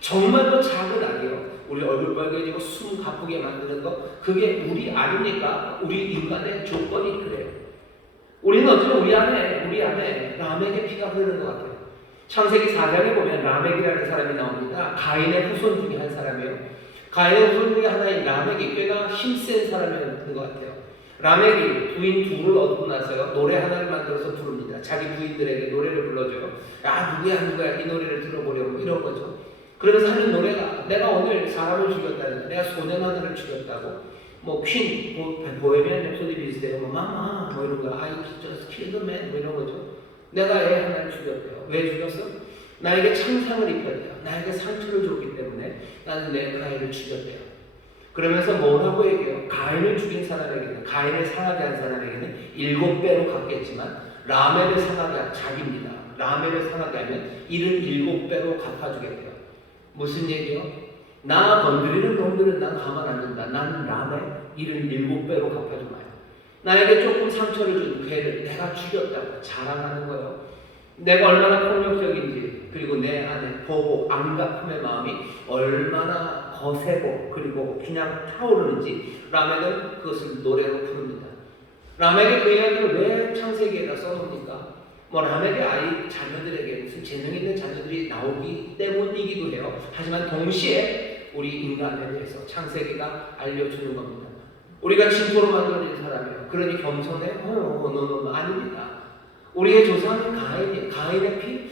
정말로 작은 악이에요. 우리 얼굴 빨개지고 숨 가쁘게 만드는 거, 그게 우리 아닙니까? 우리 인간의 조건이 그래요. 우리는 어쩌면 우리 안에 라멕의 피가 흐르는 것 같아요. 창세기 4장에 보면 라멕이라는 사람이 나옵니다. 가인의 후손 중에 한 사람이에요. 가인의 후손 중에 하나인 라멕이 꽤나 힘센 사람이었던 것 같아요. 라멕이 부인 둘을 얻고 나서요 노래 하나를 만들어서 부릅니다. 자기 부인들에게 노래를 불러줘요. 야 누구야 이 노래를 들어보려고 이런 거죠. 그러면서 하는 노래가 내가 오늘 사람을 죽였다는 내가 소년 하나를 죽였다고 뭐 퀸, 보헤미안 랩소디 비슷해요. 뭐 마마 뭐 이런 거 I just killed a man 뭐 이런 거죠. 내가 애 하나를 죽였대요. 왜 죽였어? 나에게 창상을 입혔대요. 나에게 상처를 줬기 때문에 나는 내 가인을 죽였대요. 그러면서 뭐라고 얘기해요? 가인을 죽인 사람에게는, 가인을 상하게 한 사람에게는 7배로 갚겠지만 라멕을 상하게 한 자기입니다. 라멕을 상하게 하면 77배로 갚아주겠대요. 무슨 얘기요? 나 건드리는 놈들은 난 가만 안 둔다. 나는 라멕 77배로 갚아주마요. 나에게 조금 상처를 준 괴를 내가 죽였다고 자랑하는 거예요. 내가 얼마나 폭력적인지, 그리고 내 안에 보복, 안갚음의 마음이 얼마나 거세고 그리고 그냥 타오르는지 라멕은 그것을 노래로 부릅니다. 라멕의 그 이야기를 왜 창세기에다 써놓습니까? 뭐 라멕의 아이 자녀들에게 무슨 재능 있는 자녀들이 나오기 때문이기도 해요. 하지만 동시에 우리 인간에 대해서 창세기가 알려주는 겁니다. 우리가 진토로 만들어진 사람이에요. 그러니 겸손해? 아닙니다. 우리의 조상은 가인이에요. 가인의 피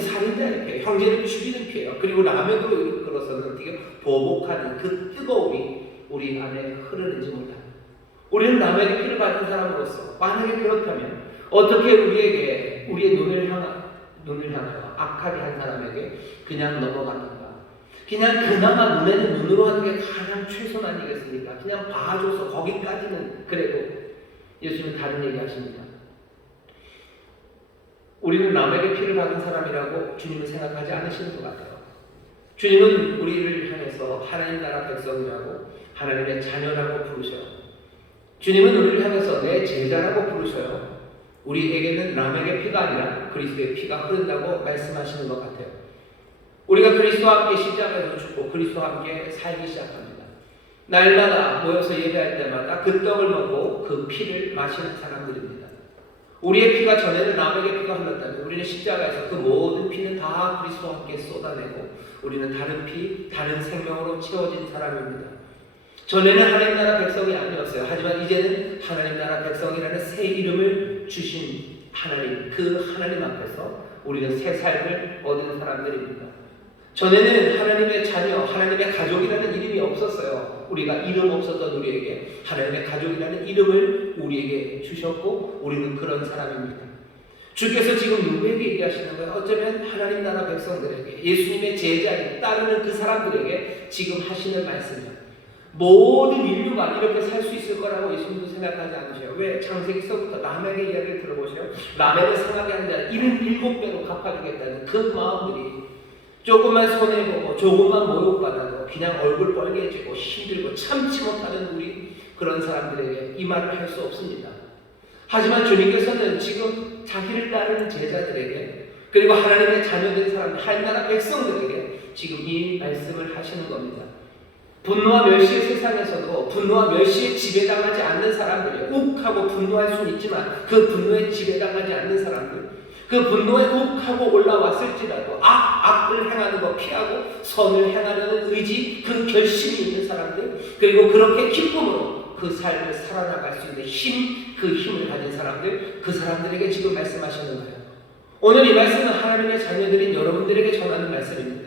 살인자의 피예요. 형제를 죽이는 피예요. 그리고 라멕으로 이끌어서는 어떻게 보복하는 그 뜨거움이 우리 안에 흐르는지 몰라요. 우리는 라멕의 피를 받은 사람으로서 만약에 그렇다면 어떻게 우리에게 우리의 눈을 향하여 악하게 한 사람에게 그냥 넘어가는가? 그냥 그나마 눈에는 눈으로 하는 게 가장 최선 아니겠습니까? 그냥 봐줘서 거기까지는 그래도 예수님은 다른 얘기 하십니다. 우리는 라멕의 피를 받은 사람이라고 주님은 생각하지 않으시는 것 같아요. 주님은 우리를 향해서 하나님 나라 백성이라고 하나님의 자녀라고 부르셔요. 주님은 우리를 향해서 내 제자라고 부르셔요. 우리에게는 라멕의 피가 아니라 그리스도의 피가 흐른다고 말씀하시는 것 같아요. 우리가 그리스도와 함께 십자가에서 죽고 그리스도와 함께 살기 시작합니다. 날마다 모여서 예배할 때마다 그 떡을 먹고 그 피를 마시는 사람들입니다. 우리의 피가 전에는 라멕의 피가 흘렀다면 우리는 십자가에서 그 모든 피는 다 그리스도와 함께 쏟아내고 우리는 다른 피, 다른 생명으로 채워진 사람입니다. 전에는 하나님 나라 백성이 아니었어요. 하지만 이제는 하나님 나라 백성이라는 새 이름을 주신 하나님, 그 하나님 앞에서 우리는 새 삶을 얻은 사람들입니다. 전에는 하나님의 자녀, 하나님의 가족이라는 이름이 없었어요. 우리가 이름 없었던 우리에게 하나님의 가족이라는 이름을 우리에게 주셨고 우리는 그런 사람입니다. 주께서 지금 누구에게 얘기하시는 거예요? 어쩌면 하나님 나라 백성들에게, 예수님의 제자에 따르는 그 사람들에게 지금 하시는 말씀이에요. 모든 인류가 이렇게 살 수 있을 거라고 예수님도 생각하지 않으셔요. 왜? 창세기서부터 라멕의 이야기를 들어보세요. 라멕을 상하게 하는 자는 77배로 갚아주겠다는 그 마음들이 조금만 손해보고 조금만 모욕받아도 그냥 얼굴 빨개지고 힘들고 참지 못하는 우리 그런 사람들에게 이 말을 할 수 없습니다. 하지만 주님께서는 지금 자기를 따르는 제자들에게 그리고 하나님의 자녀된 사람, 하나님 백성들에게 지금 이 말씀을 하시는 겁니다. 분노와 멸시의 세상에서도 분노와 멸시에 지배당하지 않는 사람들이 욱하고 분노할 수는 있지만 그 분노에 지배당하지 않는 사람들, 그 분노에 욱하고 올라왔을지라도 악을 행하는 거 피하고 선을 행하려는 의지, 그 결심이 있는 사람들, 그리고 그렇게 기쁨으로 그 삶을 살아나갈 수 있는 힘, 그 힘을 가진 사람들, 그 사람들에게 지금 말씀하시는 거예요. 오늘 이 말씀은 하나님의 자녀들인 여러분들에게 전하는 말씀입니다.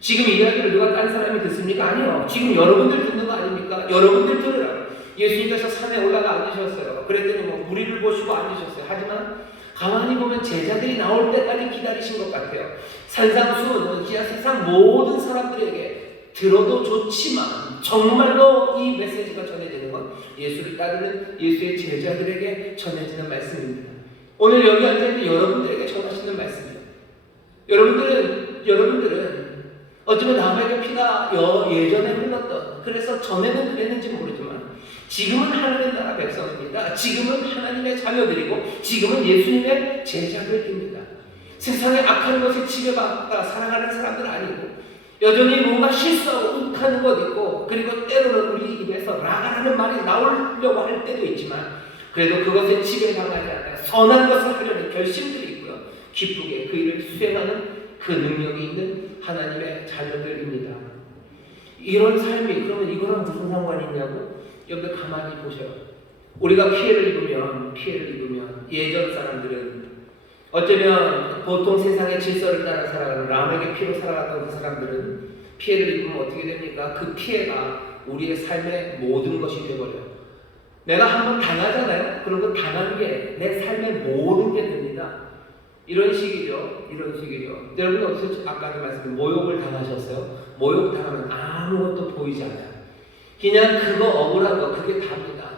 지금 이 이야기를 누가 딴 사람이 듣습니까? 아니요. 지금 여러분들 듣는 거 아닙니까? 여러분들 들으라고. 예수님께서 산에 올라가 앉으셨어요. 그랬더니 뭐 무리를 보시고 앉으셨어요. 하지만 가만히 보면 제자들이 나올 때까지 기다리신 것 같아요. 산상수훈은 이 세상 모든 사람들에게 들어도 좋지만 정말로 이 메시지가 전해지는 건 예수를 따르는 예수의 제자들에게 전해지는 말씀입니다. 오늘 여기 앉아있는 여러분들에게 전하시는 말씀이에요. 여러분들은 어쩌면 남에게 피가 예전에 흘렀던, 그래서 전에는 그랬는지 모르지만 지금은 하나님 나라 백성입니다. 지금은 하나님의 자녀들이고 지금은 예수님의 제자들입니다. 세상의 악한 것에 지배받아 살아가는 사람들 아니고 여전히 뭔가 실수하고 욱하는 것 있고 그리고 때로는 우리 입에서 라가라는 말이 나오려고 할 때도 있지만 그래도 그것에 지배당하지 않아 선한 것을 하려는 결심들이 있고요. 기쁘게 그 일을 수행하는 그 능력이 있는 하나님의 자녀들입니다. 이런 삶이 그러면 이거랑 무슨 상관이 있냐고? 여러분들 가만히 보셔요. 우리가 피해를 입으면 예전 사람들은 어쩌면 보통 세상의 질서를 따라 살아가는 라멕의 피로 살아갔던 그 사람들은 피해를 입으면 어떻게 됩니까? 그 피해가 우리의 삶의 모든 것이 되버려요. 내가 한번 당하잖아요. 그리고 당한 게 내 삶의 모든 게 됩니다. 이런 식이죠. 여러분 어디서 아까도 말씀드린 모욕을 당하셨어요? 모욕 당하면 아무것도 보이지 않아요. 그냥 그거 억울한 거 그게 답니다.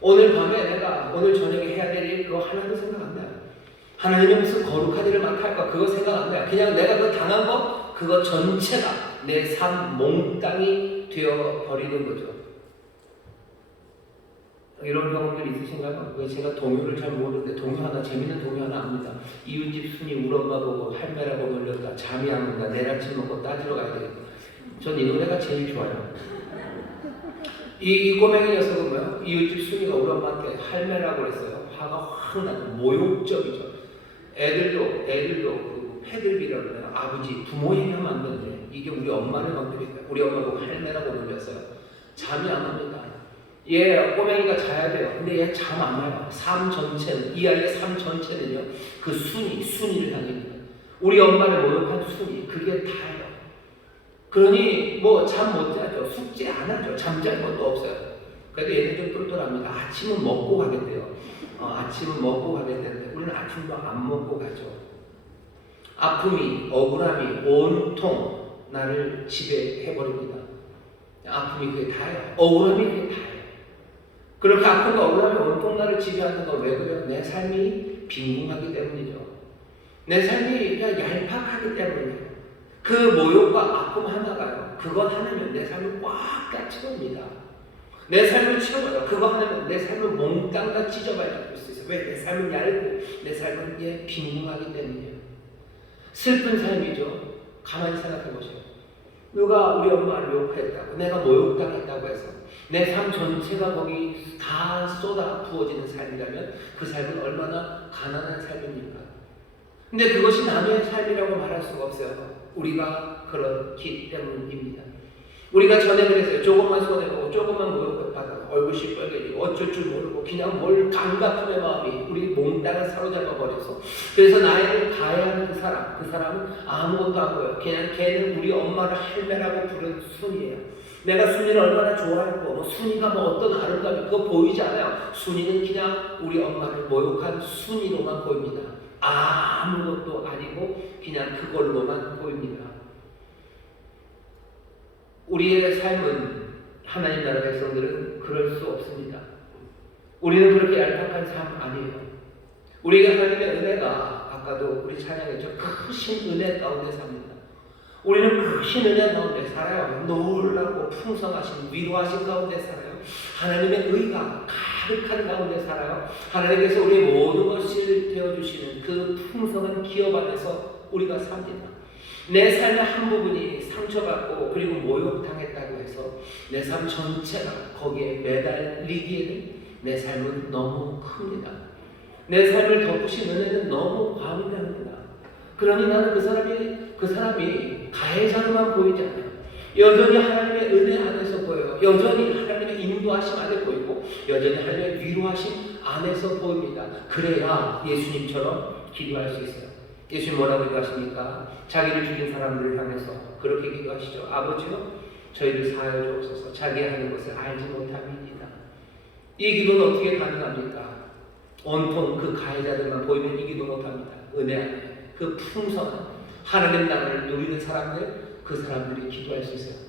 오늘 밤에 내가 오늘 저녁에 해야 될 일 그거 하나도 생각 안 나요. 하나님의 무슨 거룩한 일을 막 할까 그거 생각 안 나요. 그냥 내가 그 당한 거 그거 전체가 내 삶 몽땅이 되어 버리는 거죠. 이런 경험들 있으신가요? 왜 제가 동요를 잘 모르는데 재밌는 동요 하나 압니다. 이웃집 순이 우리 엄마 보고 할매라고 놀렸다. 잠이 안 온다. 내일 아침 먹고 따지러 가야 되겠다. 전 이 노래가 제일 좋아요. 이 꼬맹이 녀석은 뭐야? 이웃집 순이가 우리 엄마한테 할매라고 그랬어요. 화가 확 나죠. 모욕적이죠. 애들도 그 패들비라고 해요. 아버지, 부모 얘기하면 안 되는데 이게 우리 엄마를 건드릴까요? 우리 엄마 보고 할매라고 놀렸어요. 잠이 안 옵니다. 얘 꼬맹이가 자야 돼요. 근데 얘 잠 안 와요. 삶 전체는, 이 아이의 삶 전체는요, 그 순위를 향합니다. 우리 엄마를 모욕한 순위, 그게 다예요. 그러니 뭐 잠 못 자죠. 숙제 안 하죠. 잠잘 것도 없어요. 그래도 얘는 좀 똘똘합니다. 아침은 먹고 가겠대요. 아침은 먹고 가겠는데 우리는 아침도 안 먹고 가죠. 아픔이, 억울함이 온통 나를 지배해버립니다. 아픔이 그게 다예요. 억울함이 그게 다예요. 그렇게 아픔과 억울함이 온통 나를 지배하는 건 왜 그래요? 내 삶이 빈궁하기 때문이죠. 내 삶이 그냥 얄팍하기 때문이에요. 그 모욕과 아픔 하나가요. 그것 하나면 내 삶을 꽉 다 채웁니다. 내 삶을 채워요. 그거 하나면 내 삶을 몽땅 다 찢어버릴 수 있어요. 왜? 내 삶은 얇고 내 삶은 빈궁하기 때문이에요. 슬픈 삶이죠. 가만히 생각해 보세요. 누가 우리 엄마를 욕했다고, 내가 모욕당했다고 해서 내 삶 전체가 거기 다 쏟아 부어지는 삶이라면 그 삶은 얼마나 가난한 삶입니까? 근데 그것이 남의 삶이라고 말할 수가 없어요. 우리가 그렇기 때문입니다. 우리가 전에 그랬어요. 조금만 손해보고 조금만 모욕받아서 얼굴 시뻘개지고 어쩔 줄 모르고 그냥 뭘 감각함의 마음이 우리 몽땅을 사로잡아 버려서 그래서 나에게 가야 하는 그 사람은 아무것도 안 보여요. 그냥 걔는 우리 엄마를 할매라고 부른 순이에요. 내가 순이를 얼마나 좋아했고 순이가 어떤 아름다움이 그거 보이지 않아요. 순이는 그냥 우리 엄마를 모욕한 순이로만 보입니다. 아무것도 아니고 그냥 그걸로만 보입니다. 우리의 삶은 하나님 나라 백성들은 그럴 수 없습니다. 우리는 그렇게 얄팍한 삶 아니에요. 우리에게 하나님의 은혜가 아까도 우리 찬양했죠. 크신 은혜 가운데 삽니다. 우리는 크신 은혜 가운데 살아요. 놀랍고 풍성하신 위로하신 가운데 살아요. 하나님의 의가 가득한 가운데 살아요. 하나님께서 우리의 모든 것을 되어주시는 그 풍성한 기업 안에서 우리가 삽니다. 내 삶의 한 부분이 상처받고 그리고 모욕당했다고 해서 내 삶 전체가 거기에 매달리기에는 내 삶은 너무 큽니다. 내 삶을 덮으신 은혜는 너무 광대합니다. 그러니 나는 그 사람이 가해자로만 보이지 않아요. 여전히 하나님의 은혜 안에서 보여요. 여전히 하나님의 인도하심 안에 보이고 여전히 하나님의 위로하심 안에서 보입니다. 그래야 예수님처럼 기도할 수 있어요. 예수님 뭐라고 기도하십니까? 자기를 죽인 사람들을 향해서 그렇게 기도하시죠. 아버지요, 저희를 사하여 주옵소서. 자기 하는 것을 알지 못함이니이다. 이 기도는 어떻게 가능합니까? 온통 그 가해자들만 보이면 이 기도 못합니다. 은혜 안에 그 풍성한 하나님 나라를 누리는 사람들, 그 사람들이 기도할 수 있어요.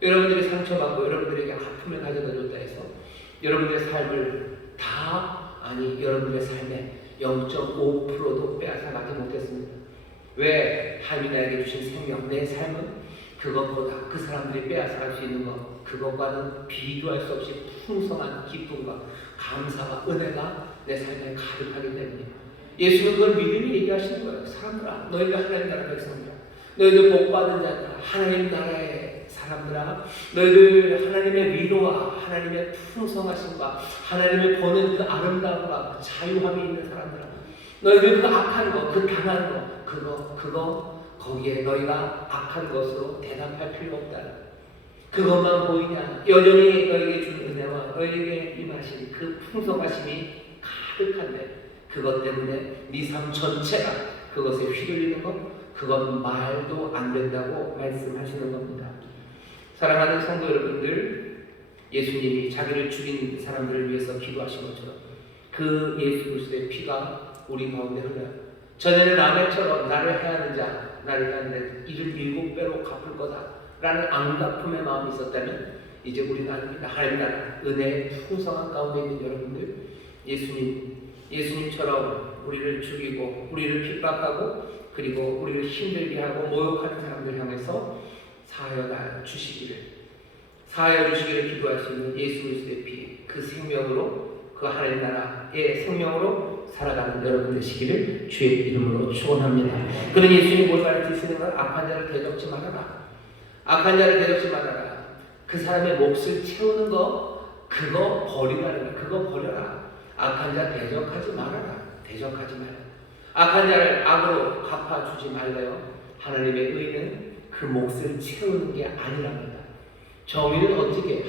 여러분들이 상처받고 여러분들에게 아픔을 가져다 줬다 해서 여러분들의 삶을 여러분들의 삶의 0.5%도 빼앗아가지 못했습니다. 왜? 하나님이 나에게 주신 생명, 내 삶은 그것보다 그 사람들이 빼앗아갈 수 있는 것, 그것과는 비교할 수 없이 풍성한 기쁨과 감사와 은혜가 내 삶에 가득하기 때문에 예수는 그걸 미리미리 얘기하시는 거예요. 사람들아, 너희가 하나님 나라 백성이야. 너희들 복받은 자들아, 하나님 나라의 사람들아, 너희들 하나님의 위로와 하나님의 풍성하심과 하나님을 보는 그 아름다움과 그 자유함이 있는 사람들아, 너희들 그 악한 것, 그 당한 것, 그거 거기에 너희가 악한 것으로 대답할 필요 없다. 그것만 보이냐? 여전히 너희에게 준 은혜와 너희에게 임하신 그 풍성하심이 가득한데 그것 때문에 네 삶 전체가 그것에 휘둘리는 것, 그건 말도 안 된다고 말씀하시는 겁니다. 사랑하는 성도 여러분들, 예수님이 자기를 죽인 사람들을 위해서 기도하신 것처럼 그 예수 그리스도의 피가 우리 가운데 흘러요. 전에는 아벨처럼 나를 해하는 자, 나를 해하는 자 이를 7배로 갚을 거다라는 안갚음의 마음이 있었다면 이제 우리는 아닙니다. 하나님 나라 은혜의 풍성한 가운데 있는 여러분들, 예수님처럼 우리를 죽이고 우리를 핍박하고 그리고 우리를 힘들게 하고 모욕하는 사람들 향해서 사하여 주시기를 기도할 수 있는 예수 그리스도의 피, 그 생명으로, 그 하나님 나라의 생명으로 살아가는 여러분 되시기를 주의 이름으로 축원합니다. 그는 예수님이 뭘 가르치시는가? 악한 자를 대적지 말아라. 악한 자를 대적지 말아라. 그 사람의 몫을 채우는 거, 그거 버리라는 거야. 그거 버려라. 악한 자 대적하지 말아라. 대적하지 말아라. 악한 자를 악으로 갚아주지 말래요. 하나님의 의는 그 몫을 채우는 게 아니랍니다. 정의는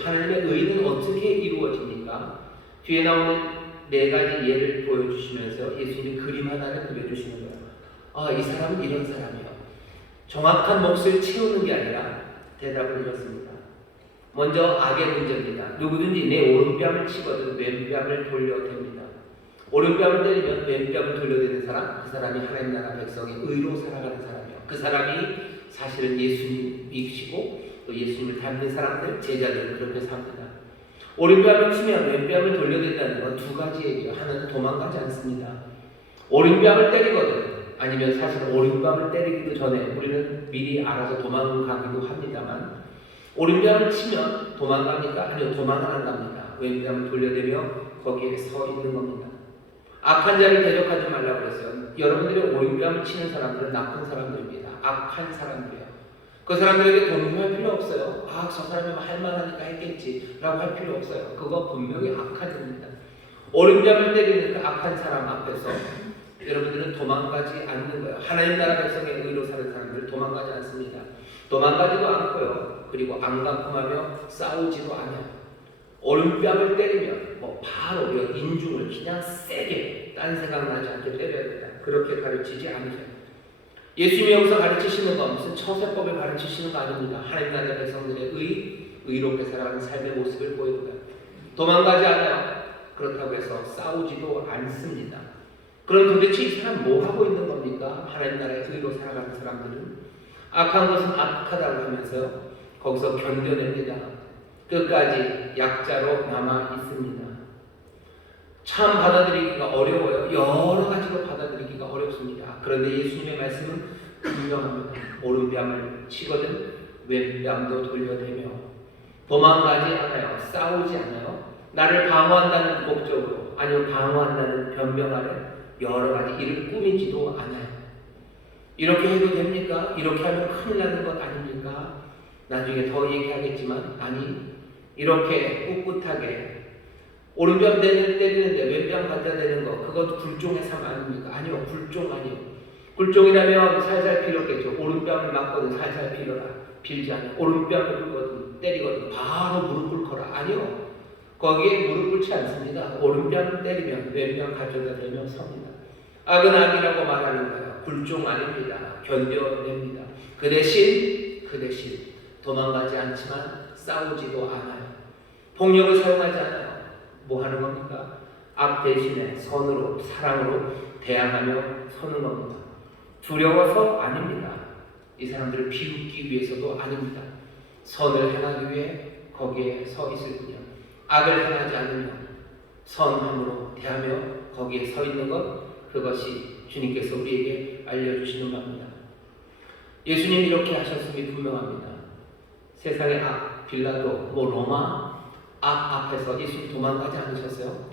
하나님의 의는 어떻게 이루어집니까? 뒤에 나오는 4가지 예를 보여주시면서 예수님이 그림 하나를 그려주시는 거예요. 이 사람은 이런 사람이에요. 정확한 몫을 채우는 게 아니라 대답을 이렇습니다. 먼저 악의 문제입니다. 누구든지 내 오른뺨을 치거든 왼뺨을 돌려댑니다. 오른뺨을 때리면 왼뺨을 돌려대는 사람, 그 사람이 하나님 나라 백성의 의로 살아가는 사람이에요. 그 사람이 사실은 예수님이시고 또 예수님을 닮는 사람들, 제자들은 그렇게 삽니다. 오른뺨을 치면 왼뺨을 돌려댄다는 건 2가지 얘기예요. 하나는 도망가지 않습니다. 오른뺨을 때리거든, 아니면 사실 오른뺨을 때리기도 전에 우리는 미리 알아서 도망가기도 합니다만, 오른뺨을 치면 도망갑니까? 아니요, 도망은 안 갑니다. 왼뺨을 돌려대며 거기에 서 있는 겁니다. 악한 자를 대적하지 말라고 그랬어요. 여러분들이 오른뺨을 치는 사람들은 나쁜 사람들입니다. 악한 사람들이에요. 그 사람들에게 동조할 필요 없어요. 저 사람이 할만하니까 했겠지 라고 할 필요 없어요. 그거 분명히 악한 일입니다. 오른뺨을 때리는 그 악한 사람 앞에서 여러분들은 도망가지 않는 거예요. 하나님 나라 백성의 의로 사는 사람들은 도망가지 않습니다. 도망가지도 않고요. 그리고 안갚음하며 싸우지도 않아요. 오른뺨을 때리면 바로 인중을 그냥 세게 딴 생각 나지 않게 때려야 된다. 그렇게 가르치지 않으세요. 예수님이 여기서 가르치시는 건 무슨 처세법을 가르치시는 거 아닙니다. 하나님 나라 백성들의 의롭게 살아가는 삶의 모습을 보이는 거예요. 도망가지 않아요. 그렇다고 해서 싸우지도 않습니다. 그럼 도대체 이 사람 뭐 하고 있는 겁니까? 하나님 나라의 의로 살아가는 사람들은 악한 것은 악하다고 하면서요, 거기서 견뎌냅니다. 끝까지 약자로 남아 있습니다. 참 받아들이기가 어려워요. 여러 가지로 받아들이기가 어렵습니다. 그런데 예수님의 말씀은 분명합니다. 오른뺨을 치거든 왼뺨도 돌려대며 도망가지 않아요. 싸우지 않아요. 나를 방어한다는 목적으로 아니면 방어한다는 변명 아래 여러 가지 일을 꾸미지도 않아요. 이렇게 해도 됩니까? 이렇게 하면 큰일 나는 것 아닙니까? 나중에 더 얘기하겠지만 아니 이렇게 꿋꿋하게 오른뺨 때리는데 왼뺨 갖다 대는 거 그것도 굴종의 삶 아닙니까? 아니요. 굴종 아니요. 굴종이라면 살살 빌었겠죠. 오른뺨을 맞거든 살살 빌어라. 빌지 않아요. 오른뺨을 빌거든 때리거든 바로 무릎 꿇거라. 아니요. 거기에 무릎 꿇지 않습니다. 오른뺨 때리면 왼뺨 가져다 대면 섭니다. 악은 악이라고 말하는 거예요. 굴종 아닙니다. 견뎌냅니다. 그 대신 도망가지 않지만 싸우지도 않아요. 폭력을 사용하지 않아요. 뭐 하는 겁니까? 악 대신에 선으로 사랑으로 대항하며 서는 겁니다. 두려워서 아닙니다. 이 사람들을 비웃기 위해서도 아닙니다. 선을 행하기 위해 거기에 서 있을 뿐이요. 악을 행하지 않으며 선함으로 대하며 거기에 서 있는 것 그것이 주님께서 우리에게 알려주시는 바입니다. 예수님이 이렇게 하셨음이 분명합니다. 세상의 악, 빌라도, 로마 악 앞에서 예수님 도망가지 않으셨어요?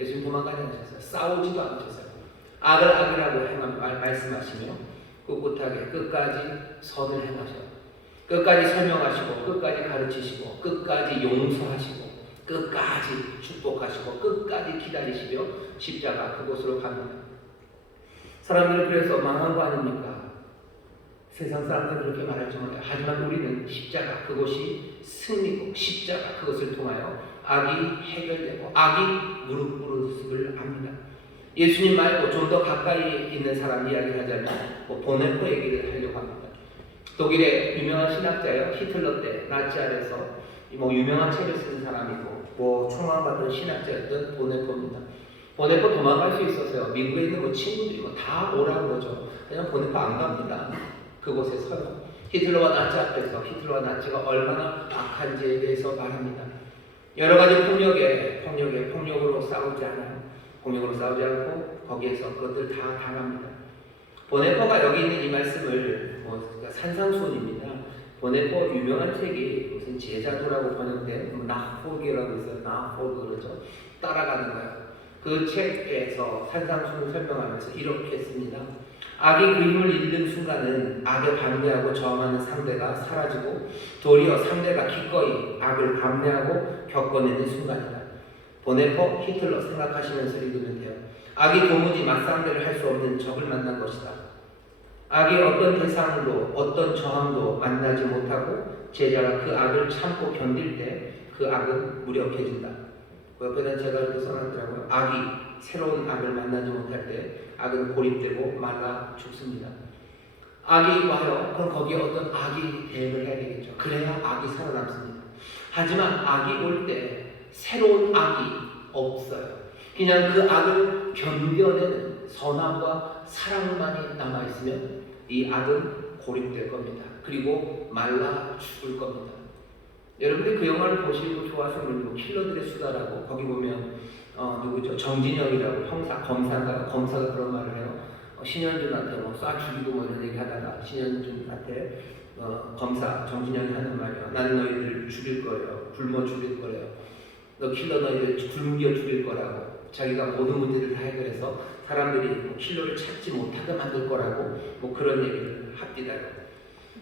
예수님 도망가지 않으셨어요? 싸우지도 않으셨어요? 악을 악이라고 말씀하시며 꿋꿋하게 끝까지 선을 행하셔요. 끝까지 설명하시고 끝까지 가르치시고 끝까지 용서하시고 끝까지 축복하시고 끝까지 기다리시며 십자가 그곳으로 갑니다. 사람들은 그래서 망한 거 아닙니까? 세상 사람들은 그렇게 말할지 몰라요. 하지만 우리는 십자가 그곳이 승리고 십자가 그것을 통하여 악이 해결되고 악이 무릎 꿇음을 압니다. 예수님 말고 좀 더 가까이 있는 사람 이야기를 하자면 보네포 얘기를 하려고 합니다. 독일의 유명한 신학자예요. 히틀러 때 나치 아래서 유명한 책을 쓴 사람이고 총망받은 신학자였던 보네포입니다. 보네포 도망갈 수 있었어요. 미국에 있는 친구들이 다 오라는 거죠. 그냥 보네포 안 갑니다. 그곳에 서요. 히틀러와 나치 앞에서 히틀러와 나치가 얼마나 악한지에 대해서 말합니다. 여러 가지 폭력으로 싸우지 않아요. 폭력으로 싸우지 않고 거기에서 그것들 다 당합니다. 보네포가 여기 있는 이 말씀을 산상수훈입니다. 보네포 유명한 책이 무슨 제자도라고 번역된 나포기라고 있어요. 나포그 그러죠. 따라가는 거예요. 그 책에서 산상수훈을 설명하면서 이렇게 했습니다. 악이 그 힘을 잃는 순간은 악에 반대하고 저항하는 상대가 사라지고 도리어 상대가 기꺼이 악을 감내하고 겪어내는 순간이다. 보네포, 히틀러 생각하시면서 읽으면 돼요. 악이 도무지 맞상대를 할 수 없는 적을 만난 것이다. 악이 어떤 대상도 어떤 저항도 만나지 못하고 제자가 그 악을 참고 견딜 때 그 악은 무력해진다. 그 옆에는 제가 이렇게 써놨더라고요. 악이 새로운 악을 만나지 못할 때 악은 고립되고 말라 죽습니다. 악이 와요. 그럼 거기에 어떤 악이 대응을 해야 되겠죠. 그래야 악이 살아남습니다. 하지만 악이 올 때 새로운 악이 없어요. 그냥 그 악을 견뎌내는 선함과 사랑만이 남아있으면 이 악은 고립될 겁니다. 그리고 말라 죽을 겁니다. 여러분들이 그 영화를 보시고 좋아하시는 분들 킬러들의 수다라고 거기 보면 누구죠? 정진영이라고 검사가 그런 말을 해요. 신현준한테 쏴 죽이고 이런 얘기 하다가 신현준한테 검사 정진영이 하는 말이야. 나는 너희들을 죽일 거예요. 굶어 죽일 거예요. 너 킬러 너희들 굶겨 죽일 거라고. 자기가 모든 문제를 다 해결해서 사람들이 킬러를 찾지 못하게 만들 거라고 그런 얘기를 합디다.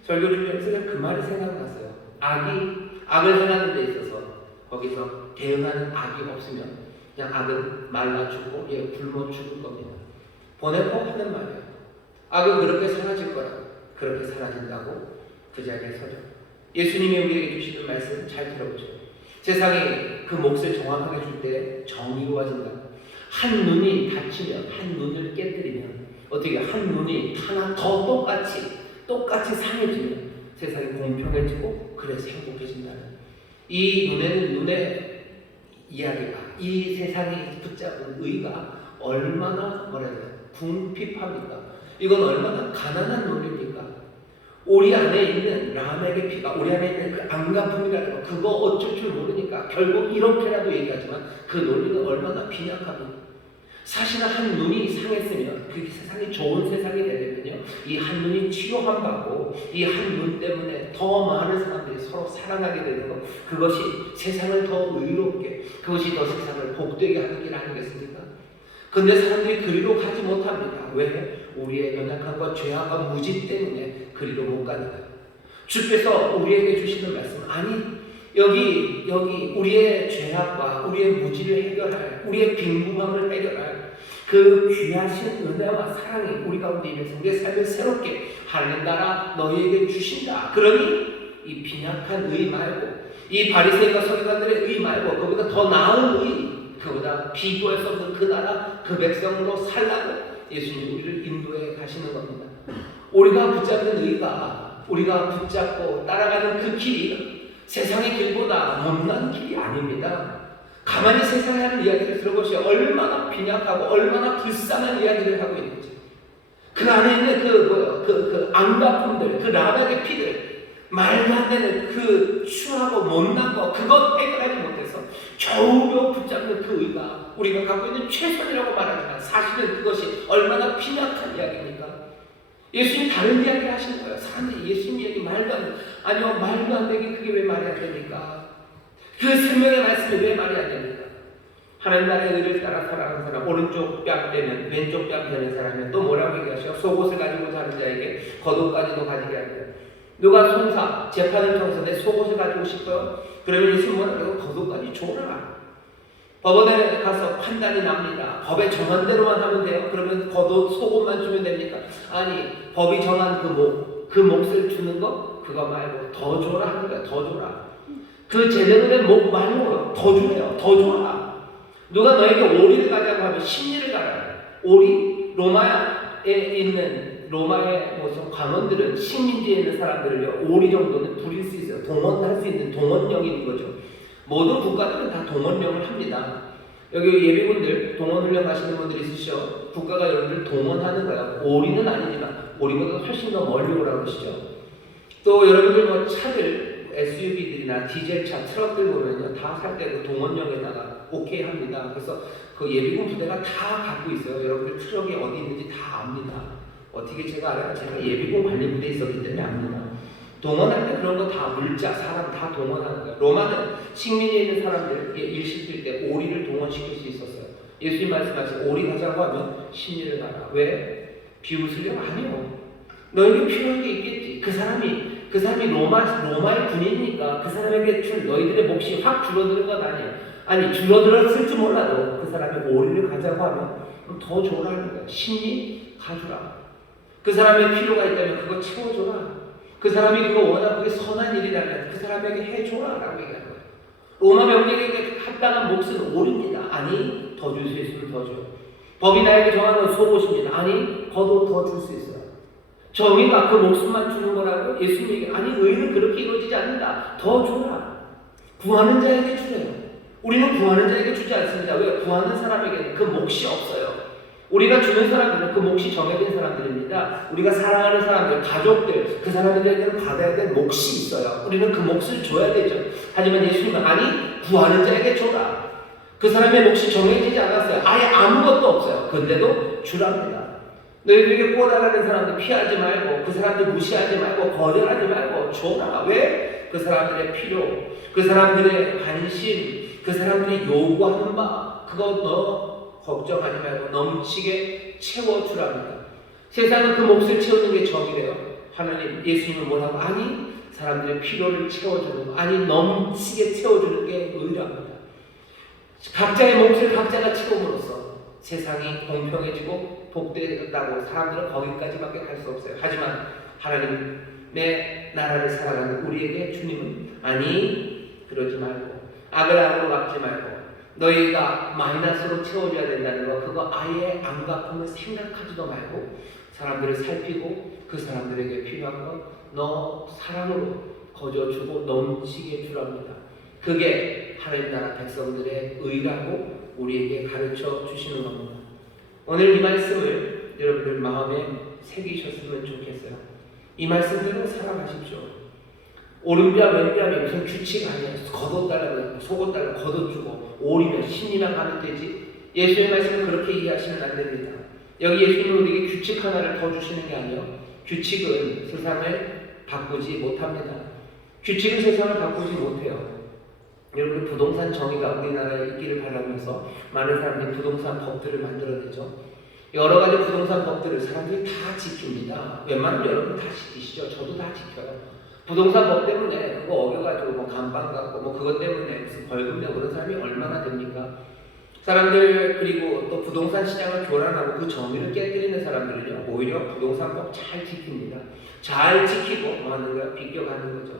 설교 중에서 그 말이 생각났어요. 악을 행하는 데 있어서 거기서 대응하는 악이 없으면 그냥 악은 말라 죽고 굶어 죽을 겁니다. 보네포 하는 말이에요. 악은 그렇게 사라질 거라고. 그렇게 사라진다고 그 자리에 서죠. 예수님이 우리에게 주시는 말씀 잘 들어보죠. 세상이 그 몫을 정확하게 줄 때 정의로워진다. 한 눈이 닫히면 한 눈을 깨뜨리면 어떻게 한 눈이 하나 더 똑같이 상해지면 세상이 공평해지고 그래서 행복해진다는 이 눈의 이야기가 이 세상이 붙잡은 의가 얼마나 궁핍합니까? 이건 얼마나 가난한 논리입니까? 우리 안에 있는 라멕의 피가, 우리 안에 있는 그 안가품이라는 거, 그거 어쩔 줄 모르니까 결국 이렇게라도 얘기하지만 그 논리는 얼마나 빈약합니까? 사실은 한 눈이 상했으면 그 세상이 좋은 세상이 되려면요, 이 한 눈이 치료함 받고 이 한 눈 때문에 더 많은 사람들이 서로 사랑하게 되는 것, 그것이 세상을 더 의롭게, 그것이 더 세상을 복되게 하는 길 아니겠습니까? 근데 사람들이 그리로 가지 못합니다. 왜? 우리의 연약함과 죄악과 무지 때문에 그리로 못 가는 거예요. 주께서 우리에게 주시는 말씀, 아니 여기 우리의 죄악과 우리의 무지를 해결할, 우리의 빈궁함을 해결할 그 귀하신 은혜와 사랑이 우리 가운데 임해서 우리의 삶을 새롭게 하는 나라 너희에게 주신다. 그러니 이 빈약한 의 말고, 이 바리새인과 서기관들의 의 말고, 그보다 더 나은 의, 그보다 비교할 수 없는 그 나라, 그 백성으로 살라고 예수님 우리를 인도해 가시는 겁니다. 우리가 붙잡는 의가, 우리가 붙잡고 따라가는 그 길이 세상의 길보다 못난 길이 아닙니다. 가만히 세상에 하는 이야기를 들어보시오. 얼마나 빈약하고 얼마나 불쌍한 이야기를 하고 있는지. 그 안에 있는 그 안가품들, 그 라멕의 피들, 말도 안 되는 그 추하고 못난 거, 그것 해결하지 못해서 겨우겨우 붙잡는 그 의가 우리가 갖고 있는 최선이라고 말하지만 사실은 그것이 얼마나 빈약한 이야기입니까? 예수님이 다른 이야기를 하시는 거예요. 사람들이 예수님 이야기 말도 안 돼. 아니요, 말도 안 되게 그게 왜 말이 안 됩니까? 그 생명의 말씀이 왜 말이 안 됩니까? 하나님 나라의 의를 따라 살아가는 사람, 오른쪽 뺨 되면 왼쪽 뺨 되는 사람은 또 뭐라고 얘기하셔? 속옷을 가지고 사는 자에게 겉옷까지도 가지게 합니다. 누가 송사, 재판을 통해서 내 속옷을 가지고 싶어요? 그러면 예수님 뭐라고? 겉옷까지 줘라. 법원에 가서 판단이 납니다. 법에 정한 대로만 하면 돼요? 그러면 겉옷, 속옷만 주면 됩니까? 아니, 법이 정한 그 몫을 주는 거? 그거 말고 더 줘라 하는 거야. 더 줘라. 그 제대로 된 목 말고 더 주래요. 더 줘라. 누가 너에게 오리를 가자고 하면 십리를 가라. 오리, 로마에 있는 로마의 무슨 관원들은 식민지에 있는 사람들을요, 오리 정도는 부릴 수 있어요. 동원할 수 있는 동원령인 거죠. 모든 국가들은 다 동원령을 합니다. 여기 예비군들 동원훈련 가시는 분들이 있으시죠. 국가가 여러분들 동원하는 거야. 오리는 아니지만 오리보다 훨씬 더 멀리 오라고 그러시죠. 또 여러분들 뭐 차들, SUV들이나 디젤차, 트럭들 보면요, 다 살 때 그 동원령에다가 오케이 합니다. 그래서 그 예비군 부대가 다 갖고 있어요. 여러분들 트럭이 어디 있는지 다 압니다. 어떻게 제가 알아요? 제가 예비군 관리부대에 있었기 때문에 압니다. 동원할 때 그런 거 다 물자, 사람 다 동원하는 거예요. 로마는 식민지에 있는 사람들 일시킬 때 오리를 동원시킬 수 있었어요. 예수님 말씀하신 오리 가자고 하면 십리를 가라. 왜? 비웃으려고? 아니요. 너에게 필요한 게 있겠지. 그 사람이 로마의 군인이니까 그 사람에게 줄 너희들의 몫이 확 줄어드는 건 아니에요. 아니, 줄어들었을지 몰라도 그 사람이 오리를 가자고 하면 더 줘라는 거예요. 십리 가주라. 그 사람의 필요가 있다면 그거 채워줘라. 그 사람이 그거 원하고 그게 선한 일이라면 그 사람에게 해줘라 라고 얘기하는 거예요. 로마 병력에게 합당한 몫은 오리입니다. 아니, 더 줄 수 있으면 더 줘. 법이 나에게 정한 건 속옷입니다. 아니, 겉옷 더 줄 수 있어요. 정의가 그 목숨만 주는 거라고 예수님에게, 아니, 의는 그렇게 이루어지지 않는다. 더 줘라. 구하는 자에게 주래요. 우리는 구하는 자에게 주지 않습니다. 왜? 구하는 사람에게는 그 몫이 없어요. 우리가 주는 사람들은 그 몫이 정해진 사람들입니다. 우리가 사랑하는 사람들, 가족들, 그 사람들에게는 받아야 될 몫이 있어요. 우리는 그 몫을 줘야 되죠. 하지만 예수님은 아니, 구하는 자에게 줘라. 그 사람의 몫이 정해지지 않았어요. 아예 아무것도 없어요. 근데도 주랍니다. 너희들에게 꼬라가는 사람들 피하지 말고, 그 사람들 무시하지 말고, 거절하지 말고 줘라. 왜? 그 사람들의 필요, 그 사람들의 관심, 그 사람들이 요구하는 바, 그거 너 걱정하지 말고 넘치게 채워주랍니다. 세상은 그 몫을 채우는 게 정이래요. 하나님, 예수님은 뭐라고? 아니, 사람들의 필요를 채워주는 거, 아니, 넘치게 채워주는 게 의랍니다. 각자의 몫을 각자가 채움으로써 세상이 공평해지고 복되다고 사람들은 거기까지밖에 갈 수 없어요. 하지만 하나님의 나라를 살아가는 우리에게 주님은 아니, 그러지 말고, 악을 악으로 갚지 말고, 너희가 마이너스로 채워줘야 된다는 거, 그거 아예 안 갚으면 생각하지도 말고 사람들을 살피고 그 사람들에게 필요한 것 너 사랑으로 거저주고 넘치게 주랍니다. 그게 하나님 나라 백성들의 의라고 우리에게 가르쳐 주시는 겁니다. 오늘 이 말씀을 여러분들 마음에 새기셨으면 좋겠어요. 이 말씀대로 살아가십시오. 오른뼈 왼뼈이 무슨 규칙 아니에요. 걷어달라고 속옷달라고 걷어주고 오리면 신이랑 가면 되지. 예수의 말씀을 그렇게 이해하시면 안 됩니다. 여기 예수님은 우리에게 규칙 하나를 더 주시는 게 아니에요. 규칙은 세상을 바꾸지 못합니다. 규칙은 세상을 바꾸지 못해요. 여러분, 부동산 정의가 우리나라에 있기를 바라면서 많은 사람들이 부동산 법들을 만들어내죠. 여러 가지 부동산 법들을 사람들이 다 지킵니다. 웬만하면 여러분 다 지키시죠. 저도 다 지켜요. 부동산 법 때문에 그거 어겨가지고 뭐 감방 갖고 뭐 그것 때문에 무슨 벌금 내고 그런 사람이 얼마나 됩니까? 사람들, 그리고 또 부동산 시장을 교란하고 그 정의를 깨뜨리는 사람들은요, 오히려 부동산법 잘 지킵니다. 잘 지키고 뭐 하는 거야? 비껴가는 거죠.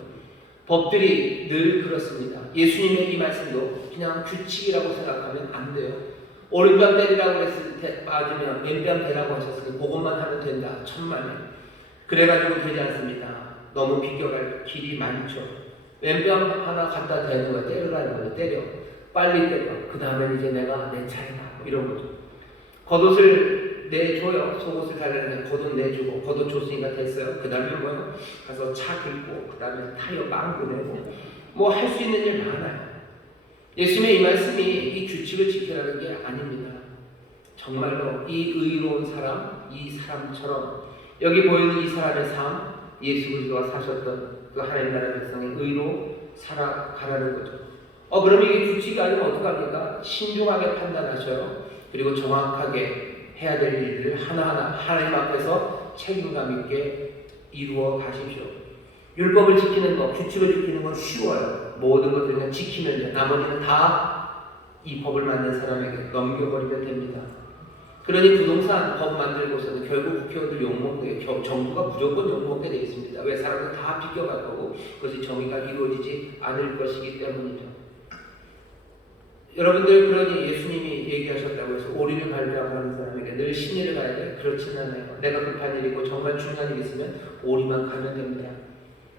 법들이 늘 그렇습니다. 예수님의 이 말씀도 그냥 규칙이라고 생각하면 안 돼요. 오른뺨 때리라고 했을 때 빠지면 왼뺨 대라고 하셨으니 그것만 하면 된다. 천만에. 그래가지고 되지 않습니다. 너무 비껴갈 길이 많죠. 왼뺨 하나 갖다 대는 거야. 때리라는 거야. 때려. 빨리 때려. 그 다음에 이제 내가 내 차례다. 뭐 이런 거죠. 겉옷을 내줘요. 속옷을 달라는데 겉옷 내주고 겉옷 줬으니까 됐어요. 그 다음에 뭐요? 가서 차 긁고 그 다음에 타이어 빵꾸 내고 뭐 할 수 있는 일 많아요. 예수님의 이 말씀이 이 규칙을 지키라는 게 아닙니다. 정말로 이 의로운 사람, 이 사람처럼 여기 보이는 이 사람의 삶, 예수 그리스도가 사셨던 그 하나님 나라 백성의 의로 살아가라는 거죠. 그럼 이게 규칙이 아니면 어떡합니까? 신중하게 판단하셔요. 그리고 정확하게 해야 될 일들을 하나하나 하나님 앞에서 책임감 있게 이루어 가십시오. 율법을 지키는 것, 규칙을 지키는 건 쉬워요. 모든 것을 그냥 지키면 나머지는 다 이 법을 만든 사람에게 넘겨버리면 됩니다. 그러니 부동산 법 만들고서는 결국 국회의원들 욕먹게, 정부가 무조건 욕먹게 되어 있습니다. 왜? 사람들 다 비껴갈 거고 그것이 정의가 이루어지지 않을 것이기 때문이죠. 여러분들, 그러니 예수님이 얘기하셨다고 해서 오리를 갈비라고 하는 사람에게 늘 신의를 가야 돼? 그렇진 않아요. 내가 급한 일이고 정말 중요한 일이 있으면 오리만 가면 됩니다.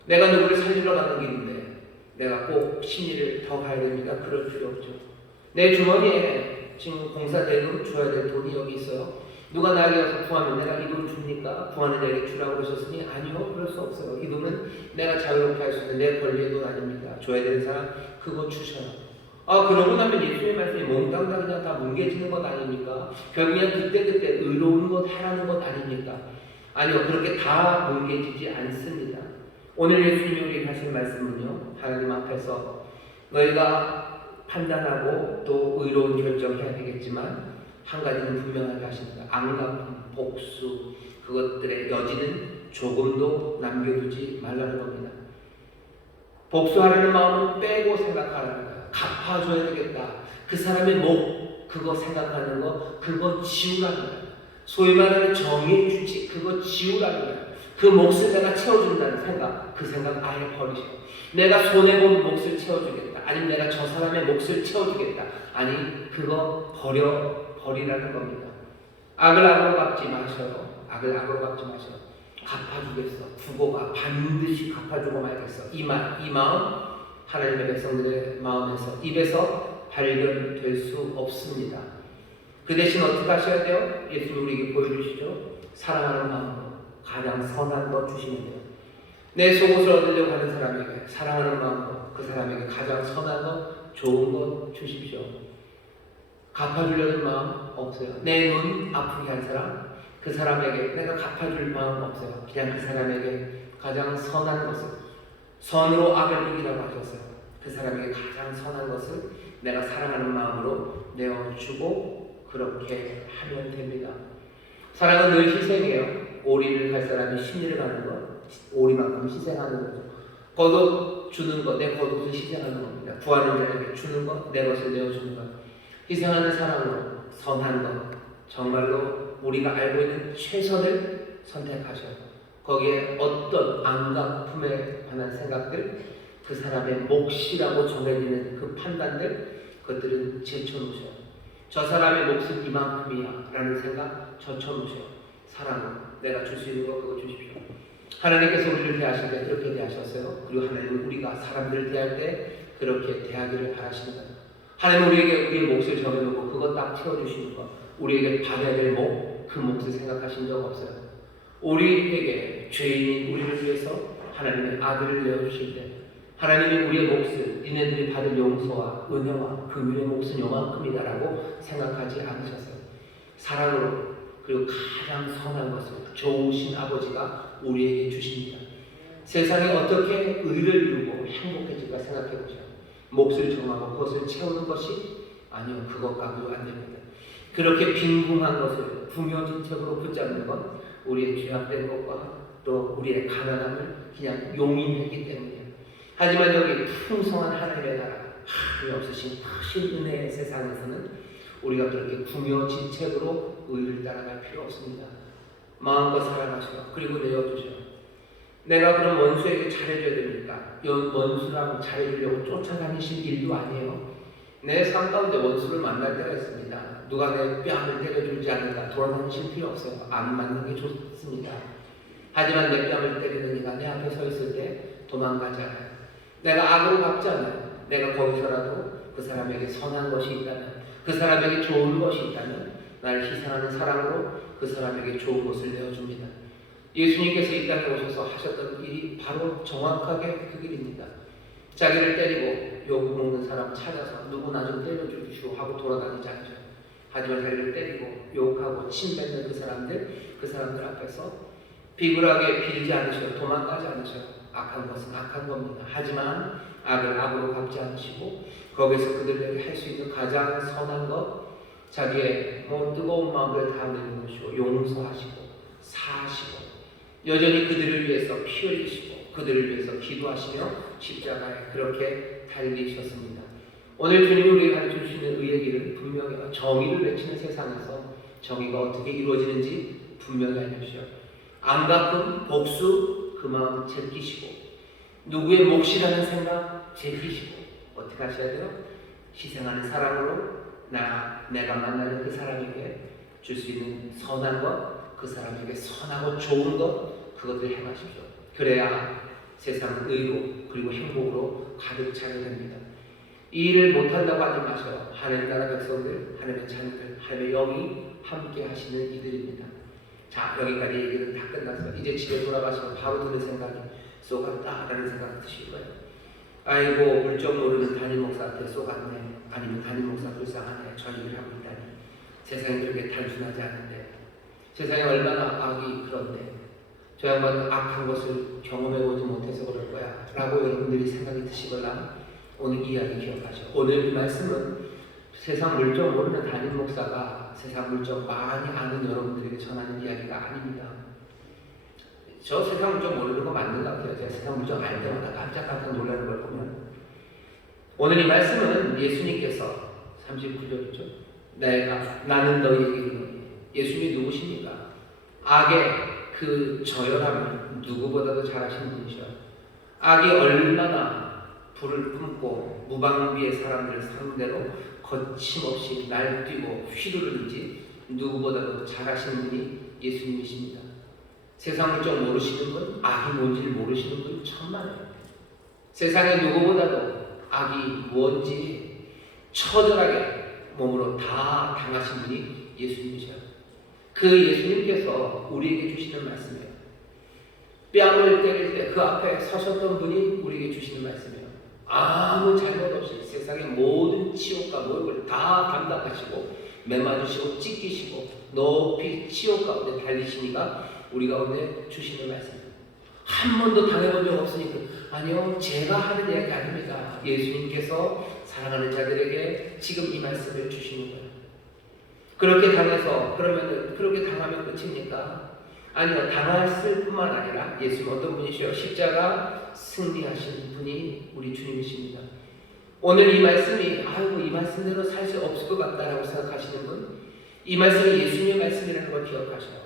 내가 누구를 살리러 가는 길인데 내가 꼭 신의를 더 가야 됩니까? 그럴 필요 없죠. 내 주머니에 지금 공사 대금 줘야 될 돈이 여기 있어요. 누가 나에게 와서 구하면 내가 이 돈 줍니까? 구하는 자에게 주라고 그러셨으니 아니요, 그럴 수 없어요. 이 돈은 내가 자유롭게 할 수 있는 내 권리의 돈 아닙니다. 줘야 되는 사람 그거 주셔요. 그러고 나면 예수님의 말씀이 몽땅 다 그냥 다 뭉개지는 것 아닙니까? 결국 그냥 그때그때 의로운 것 하라는 것 아닙니까? 아니요, 그렇게 다 뭉개지지 않습니다. 오늘 예수님이 우리에게 하신 말씀은요, 하나님 앞에서 너희가 판단하고 또 의로운 결정해야 되겠지만 한 가지는 분명하게 하십니다. 안갚음, 복수, 그것들의 여지는 조금도 남겨두지 말라는 겁니다. 복수하려는 마음은 빼고 생각하라는 거예요. 갚아줘야 되겠다. 그 사람의 목, 그거 생각하는 거, 그거 지우라는 거예요. 소위 말하는 정의의 규칙, 그거 지우라는 거예요. 그 몫을 내가 채워준다는 생각, 그 생각 아예 버리시고, 내가 손해본 몫을 채워주겠다. 아니면 내가 저 사람의 몫을 채워주겠다. 아니, 그거 버리라는 겁니다. 악을 악으로 갚지 마셔요. 악을 악으로 갚지 마셔요. 갚아주겠어. 두고가 반드시 갚아주고 말겠어. 이 마음, 하나님의 백성들의 마음에서, 입에서 발견될 수 없습니다. 그 대신 어떻게 하셔야 돼요? 예수님 우리에게 보여주시죠. 사랑하는 마음으로 가장 선한 것 주시면 돼요. 내 속옷을 얻으려고 하는 사람에게 사랑하는 마음으로 그 사람에게 가장 선한 것, 좋은 것 주십시오. 갚아주려는 마음 없어요. 내 눈 아프게 한 사람, 그 사람에게 내가 갚아줄 마음 없어요. 그냥 그 사람에게 가장 선한 것을, 선으로 악을 이기라고 하셨어요. 그 사람에게 가장 선한 것을 내가 사랑하는 마음으로 내어주고 그렇게 하면 됩니다. 사랑은 늘 희생이에요. 오리를 갈 사람이 신의를 가는 것, 오리만큼 희생하는 거죠. 겉옷 주는 것, 내 겉옷을 희생하는 겁니다. 구하는 자에게 주는 것, 내 것을 내어주는 것. 희생하는 사랑으로 선한 것, 정말로 우리가 알고 있는 최선을 선택하셔요. 거기에 어떤 안갚음에 관한 생각들, 그 사람의 몫이라고 정해지는 그 판단들, 그것들은 제쳐놓으셔요. 저 사람의 몫은 이만큼이야 라는 생각 젖혀놓으셔요. 사랑으로 내가 줄 수 있는 것 그거 주십시오. 하나님께서 우리를 대하실 때 그렇게 대하셨어요. 그리고 하나님은 우리가 사람들을 대할 때 그렇게 대하기를 바라십니다. 하나님은 우리에게 우리의 몫을 정해놓고 그것 딱 채워주시는 것, 우리에게 받아야 될 몫, 그 몫을 생각하신 적 없어요. 우리에게 죄인인 우리를 위해서 하나님의 아들을 내어주실 때 하나님이 우리의 몫을 니네들이 받을 용서와 은혜와 긍휼의 몫은 요만큼이다라고 생각하지 않으셨어요. 사랑으로 그리고 가장 선한 것을 좋으신 아버지가 우리에게 주십니다. 세상에 어떻게 의를 이루고 행복해질까 생각해보죠. 몫을 정하고 그것을 채우는 것이 아니요, 그것 가지고 안 됩니다. 그렇게 빈궁한 것을 부묘진책으로 붙잡는 건 우리의 죄악된 것과 또 우리의 가난함을 그냥 용인했기 때문이에요. 하지만 여기 풍성한 하나님의 나라, 하나님 없으신 크신 은혜의 세상에서는 우리가 그렇게 부묘진책으로 의를 따라갈 필요 없습니다. 마음껏 살아가셔. 그리고 내어주셔. 내가 그럼 원수에게 잘해줘야 됩니까? 원수랑 잘해주려고 쫓아다니실 일도 아니에요. 내 삶 가운데 원수를 만날 때가 있습니다. 누가 내 뺨을 때려주지 않는가 돌아다니실 필요 없어요. 안 맞는 게 좋습니다. 하지만 내 뺨을 때리는 이가 내 앞에 서 있을 때 도망가지 않아요. 내가 악으로 갚지 않아요. 내가 거기서라도 그 사람에게 선한 것이 있다면, 그 사람에게 좋은 것이 있다면 나를 희생하는 사랑으로 그 사람에게 좋은 것을 내어줍니다. 예수님께서 이 땅에 오셔서 하셨던 일이 바로 정확하게 그 길입니다. 자기를 때리고 욕 먹는 사람 찾아서 누구 나 좀 때려주시오 하고 돌아다니지 않죠. 하지만 자기를 때리고 욕하고 침뱉는 그 사람들 앞에서 비굴하게 빌지 않으셔. 도망가지 않으셔. 악한 것은 악한 겁니다. 하지만 악을 악으로 갚지 않으시고 거기서 그들에게 할 수 있는 가장 선한 것, 자기의 뜨거운 마음을 다 내놓으시고 용서하시고 사시고 여전히 그들을 위해서 피 흘리시고 그들을 위해서 기도하시며 십자가에 그렇게 달리셨습니다. 오늘 주님이 우리에게 가르쳐주시는 의의 길은 분명히 정의를 외치는 세상에서 정의가 어떻게 이루어지는지 분명히 알려주시오. 안 갚은 복수 그 마음 제끼시고 누구의 몫이라는 생각 제끼시고 어떻게 하셔야 돼요? 희생하는 사랑으로 내가 만나는 그 사람에게 줄 수 있는 선한 것, 그 사람에게 선하고 좋은 것, 그것을 행하십시오. 그래야 세상은 의로 그리고 행복으로 가득 차게 됩니다. 이 일을 못한다고 하지 마셔. 하나님 나라 백성들, 하나님의 자녀들, 하나님의 영이 함께 하시는 이들입니다. 자, 여기까지 얘기는 다 끝났어요. 이제 집에 돌아가시면 바로 드는 생각이 쏘갔다라는 생각이 드실 거예요. 아이고, 물정 모르는 담임 목사한테 쏘갔네. 아니면 담임 목사 불쌍하네. 저 일을 하고 있다니. 세상이 그렇게 단순하지 않은데, 세상에 얼마나 악이 그런데 저 양반은 악한 것을 경험해보지 못해서 그럴 거야 라고 여러분들이 생각이 드시거나 오늘 이야기 기억하셔. 오늘 이 말씀은 세상 물정 모르는 담임 목사가 세상 물정 많이 아는 여러분들에게 전하는 이야기가 아닙니다. 저 세상 물정 모르는 거 맞는 것 같아요. 제가 세상 물정 알 때마다 깜짝깜짝 놀라는 걸 보면 오늘 이 말씀은 예수님께서 39절이죠. 나는 너희에게 이르노니. 예수님이 누구십니까? 악의 그 저열함을 누구보다도 잘하시는 분이셔요. 악이 얼마나 불을 뿜고 무방비의 사람들을 상대로 거침없이 날뛰고 휘두르는지 누구보다도 잘하시는 분이 예수님이십니다. 세상을 좀 모르시는 분, 악이 뭔지를 모르시는 분이 천만이에요. 세상에 누구보다도 악이 뭔지 처절하게 몸으로 다 당하신 분이 예수님이셔요. 그 예수님께서 우리에게 주시는 말씀이에요. 뺨을 때릴 때 그 앞에 서셨던 분이 우리에게 주시는 말씀이에요. 아무 잘못 없이 세상의 모든 치욕과 모욕을 다 감당하시고 매맞으시고 찢기시고 높이 치욕 가운데 달리시니까 우리 가운데 주시는 말씀이에요. 한 번도 당해본 적 없으니까 아니요, 제가 하는 이야기 아닙니다. 예수님께서 사랑하는 자들에게 지금 이 말씀을 주시는 거예요. 그렇게 당해서 그렇게 당하면 끝입니까? 아니요, 당했을 뿐만 아니라 예수님 어떤 분이시요? 십자가 승리하신 분이 우리 주님이십니다. 오늘 이 말씀이 아이고 이 말씀대로 살 수 없을 것 같다라고 생각하시는 분, 이 말씀이 예수님의 말씀이라는 걸 기억하셔요.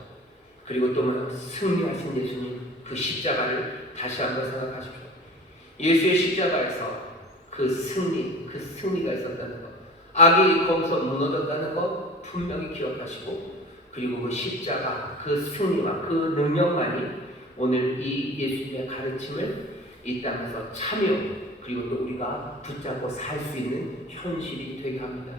그리고 또 뭐요? 승리하신 예수님 그 십자가를 다시 한번 생각하십시오. 예수의 십자가에서 그 승리가 있었다는 것, 악이 거기서 무너졌다는 것 분명히 기억하시고, 그리고 그 십자가, 그 승리와 그 능력만이 오늘 이 예수님의 가르침을 이 땅에서 참여, 그리고 또 우리가 붙잡고 살 수 있는 현실이 되게 합니다.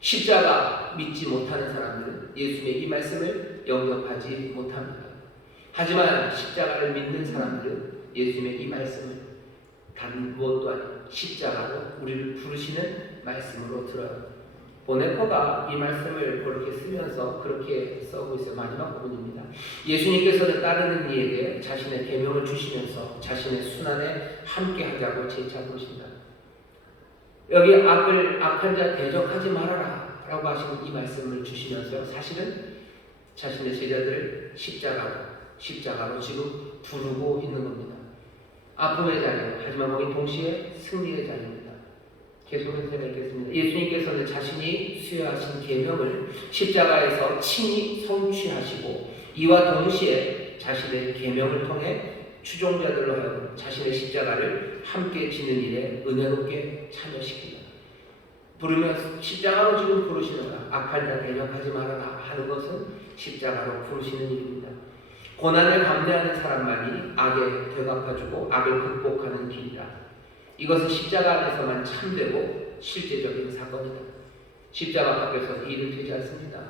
십자가 믿지 못하는 사람들은 예수님의 이 말씀을 영접하지 못합니다. 하지만 십자가를 믿는 사람들은 예수님의 이 말씀을 다른 무엇도 아닌 십자가로 우리를 부르시는 말씀으로 들어요. 보네퍼가 이 말씀을 그렇게 쓰면서 그렇게 써고 있어요. 마지막 부분입니다. 예수님께서는 따르는 이에게 자신의 계명을 주시면서 자신의 순환에 함께하자고 재차 부르신다. 여기 악한 자 대적하지 말아라 라고 하시는 이 말씀을 주시면서 사실은 자신의 제자들을 십자가로 지금 부르고 있는 겁니다. 아픔의 자리, 하지만 거기 동시에 승리의 자리입니다. 계속해서 읽겠습니다. 예수님께서는 자신이 수여하신 계명을 십자가에서 친히 성취하시고 이와 동시에 자신의 계명을 통해 추종자들로 하여금 자신의 십자가를 함께 지는 일에 은혜롭게 참여시킵니다. 부르면 십자가로 지금 부르시는가, 악한 자 대적하지 말아라 하는 것은 십자가로 부르시는 일입니다. 고난을 감내하는 사람만이 악에 되갚아주고 악을 극복하는 길이다. 이것은 십자가 안에서만 참되고 실제적인 사건이다. 십자가 밖에서 이 일은 되지 않습니다.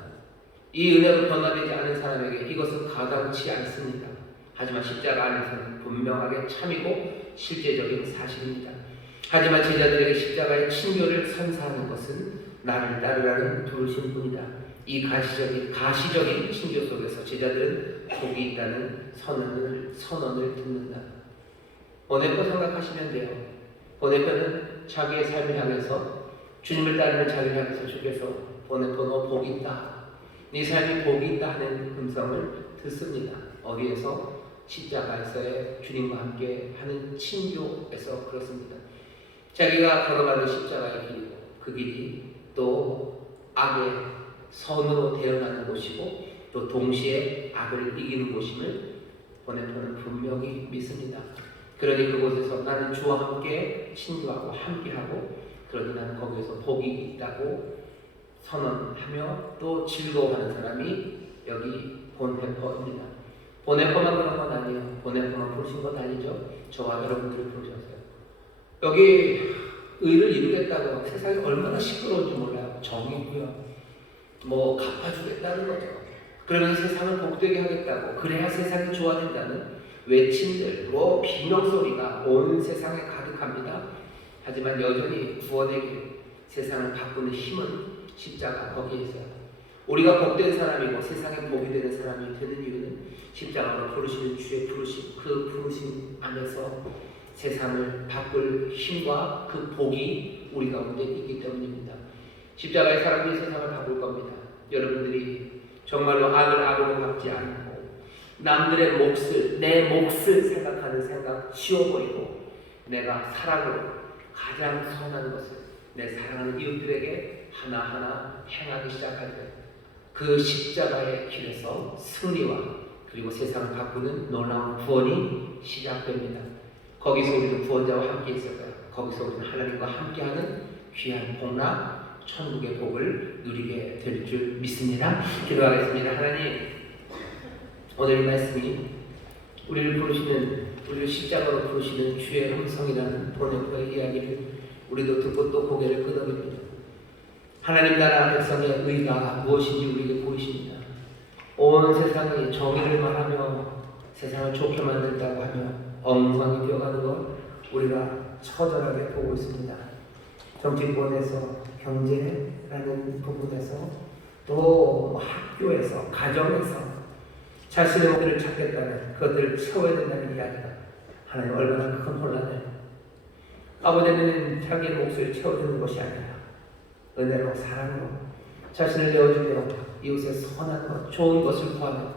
이 은혜로 변화되지 않은 사람에게 이것은 가당치 않습니다. 하지만 십자가 안에서는 분명하게 참이고 실제적인 사실입니다. 하지만 제자들에게 십자가의 친교를 선사하는 것은 나를 따르라는 부르신 분이다. 이 가시적인 친교 속에서 제자들은 복이 있다는 선언을 듣는다. 보네퍼 생각하시면 돼요. 보네퍼는 자기의 삶을 향해서 주님을 따르는 자기를 향해서 주께서 보네퍼 너 복이 있다. 네 삶이 복이 있다 하는 음성을 듣습니다. 어디에서? 십자가에서의 주님과 함께 하는 친교에서 그렇습니다. 자기가 걸어가는 십자가의 길이고 그 길이 또 악의 선으로 대응하는 곳이고 또 동시에 악을 이기는 곳임을 보네퍼는 분명히 믿습니다. 그러니 그곳에서 나는 주와 함께 친구하고 함께하고 그러니 나는 거기에서 복이 있다고 선언하며 또 즐거워하는 사람이 여기 보네퍼입니다. 보네퍼만 그런 건 아니에요. 보네퍼만 부르신 건 아니죠. 저와 여러분들을 부르셨어요. 여기 의를 이루겠다고 세상이 얼마나 시끄러운지 몰라요. 정의고요. 뭐 갚아주겠다는 거죠. 그러면 세상을 복되게 하겠다고, 그래야 세상이 좋아진다는 외침들, 비명소리가 온 세상에 가득합니다. 하지만 여전히 구원의 길, 세상을 바꾸는 힘은 십자가 거기에 있어요. 우리가 복된 사람이고 세상에 복이 되는 사람이 되는 이유는 십자가로 부르시는 주의 부르심, 그 부르심 안에서 세상을 바꿀 힘과 그 복이 우리 가운데 있기 때문입니다. 십자가의 사람들이 세상을 바꿀 겁니다. 여러분들이 정말로 악을 악으로 갚지 않고 남들의 몫을, 내 몫을 생각하는 생각 치워버리고 내가 사랑으로 가장 선한 것을 내 사랑하는 이웃들에게 하나하나 행하기 시작할 때 그 십자가의 길에서 승리와 그리고 세상을 바꾸는 놀라운 구원이 시작됩니다. 거기서 우리는 구원자와 함께 있을 거예요. 거기서 우리는 하나님과 함께하는 귀한 복락, 천국의 복을 누리게 될 줄 믿습니다. 기도하겠습니다. 하나님, 오늘 이 말씀이 우리를 십자가로 부르시는 주의 음성이라는 보네퍼의 이야기를 우리도 듣고 또 고개를 끄덕입니다. 하나님 나라 백성의 의가 무엇인지 우리에게 보이십니다. 온 세상이 정의를 말하며 세상을 좋게 만든다고 하며 엉망이 되어가는 걸 우리가 처절하게 보고 있습니다. 정치권에서, 경제라는 부분에서, 또 학교에서, 가정에서 자신의 것들을 찾겠다는, 그것들을 채워야 된다는 이야기가 하나님 얼마나 큰 혼란을. 아버지는 자기의 몫을 채워주는 것이 아니라 은혜로, 사랑으로 자신을 내어주며 이웃의 선한 것, 좋은 것을 구하며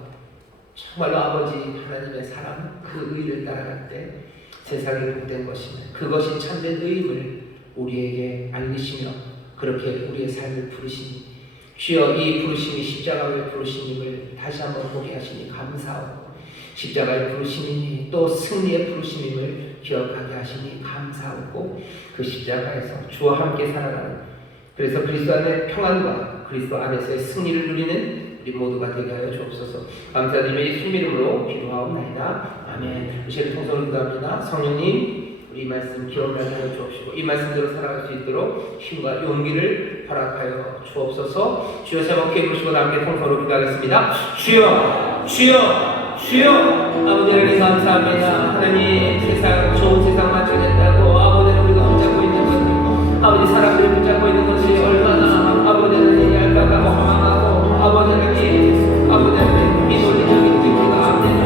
정말로 아버지 하나님의 사랑, 그 의를 따라갈 때 세상이 복된 것이며 그것이 참된 의임을 우리에게 알리시며 그렇게 우리의 삶을 부르시니 주여, 이 부르심이 십자가의 부르심임을 다시 한번 보게 하시니 감사하고 십자가의 부르심이니 또 승리의 부르심임을 기억하게 하시니 감사하고 그 십자가에서 주와 함께 살아가는, 그래서 그리스도 안의 평안과 그리스도 안에서의 승리를 누리는 우리 모두가 되게 하여 주옵소서. 감사드리며 예수님 이름으로 기도하옵나이다. 아멘. 이제 통성을 기도합니다. 성령님, 우리 말씀 기억나게 하여 주옵시고 이 말씀대로 살아갈 수 있도록 힘과 용기를 허락하여 주옵소서. 주여, 세 번 기회 보시고 함께 통성으로 기도하겠습니다. 주여, 주여, 주여 아버지 하나님 감사합니다. 하나님 세상 좋은 세상 맞춰낸다고 아버지 하나님 우리가 붙잡고 있는 것들 아버지 사람들이 붙잡고 있는 것이 얼마나 아버지 하나님 얄팍하고 허망하고 아버지 하나님 비논리적인 뜻이가 안 되는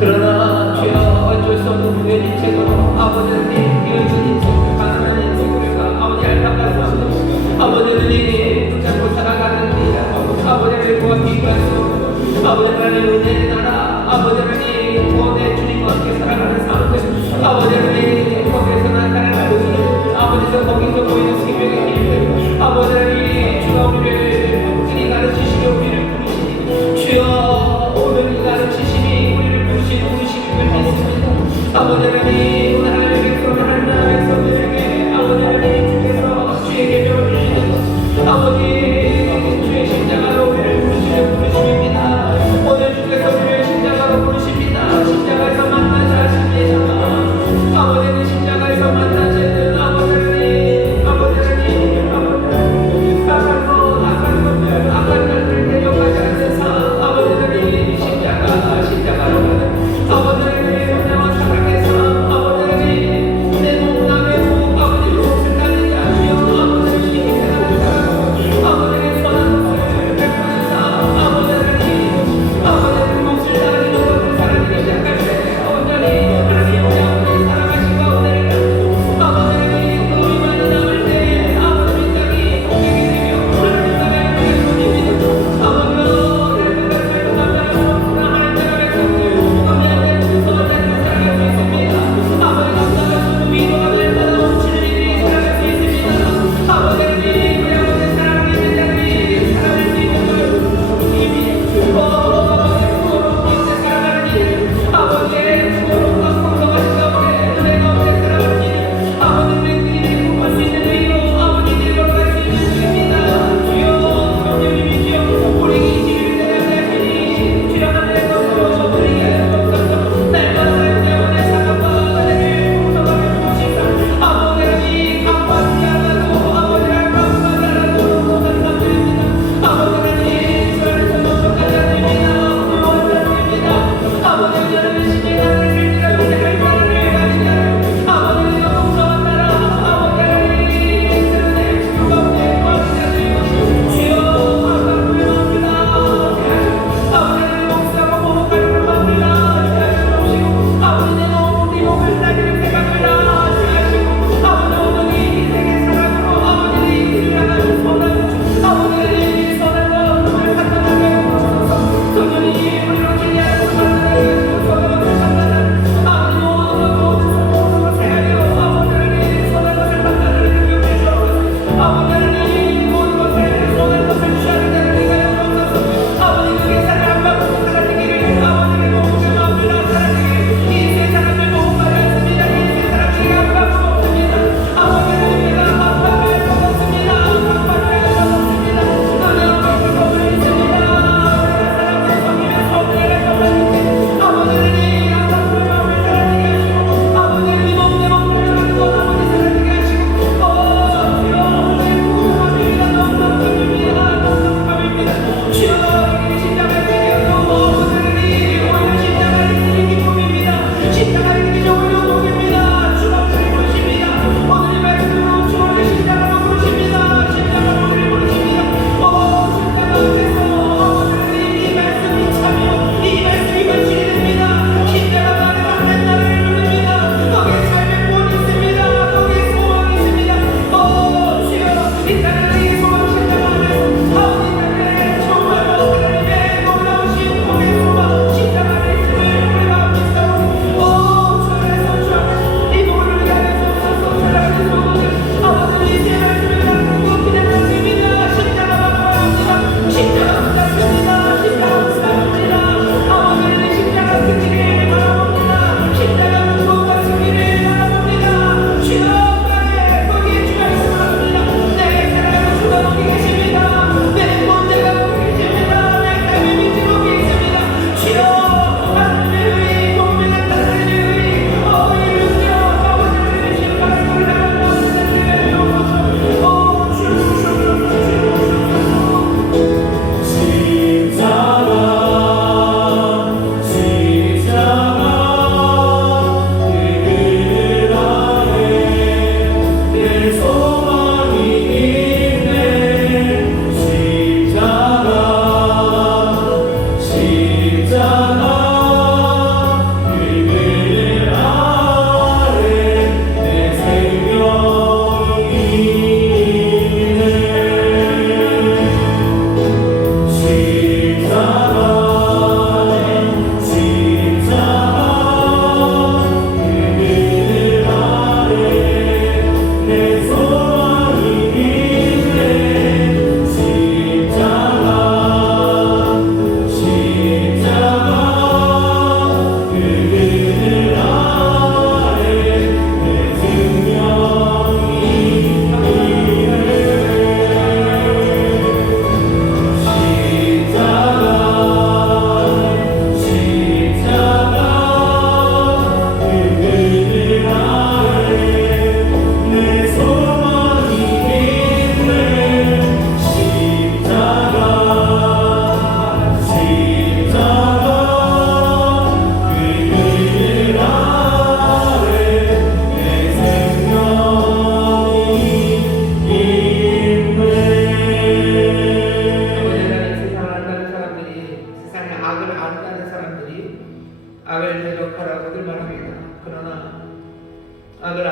그러나 주여 어쩔 수 없는 후회 인체도 아버지 하나님 비어진 인체 가난한 인체 우리가 아버지 얄팍한 삶도 아버지 하나님 붙잡고 살아가는 일 아버지 하나님 구하 기도할 수 없고 아버지 하나님 은혜의 나라 아버지 하나님 구원의 주님과 함께 살아가는 삶들 아버지 하나님 거기에서 나타나는 모습 아버지서 거기서 보이는 생명의 길들 아버지 하나님 주가 우리를 분명히 가르치시며 우리를 부르시니 주여 오늘 가르치시니 우리를 부르시는 분이심을 믿습니다. 아버지 하나님 오늘 하나님의 백성 하나님의 백성들에게 아버지 하나님 주께서 주의 계명을 주시는 아버지 주의 십자가로 우리를 부르시는 부르심입니다. 오늘 주께서 우리를 십자가로 부르십니다. 십자가에서 만나자 하십니다. 아버지는 십자가에서 만나자는 아버지 하나님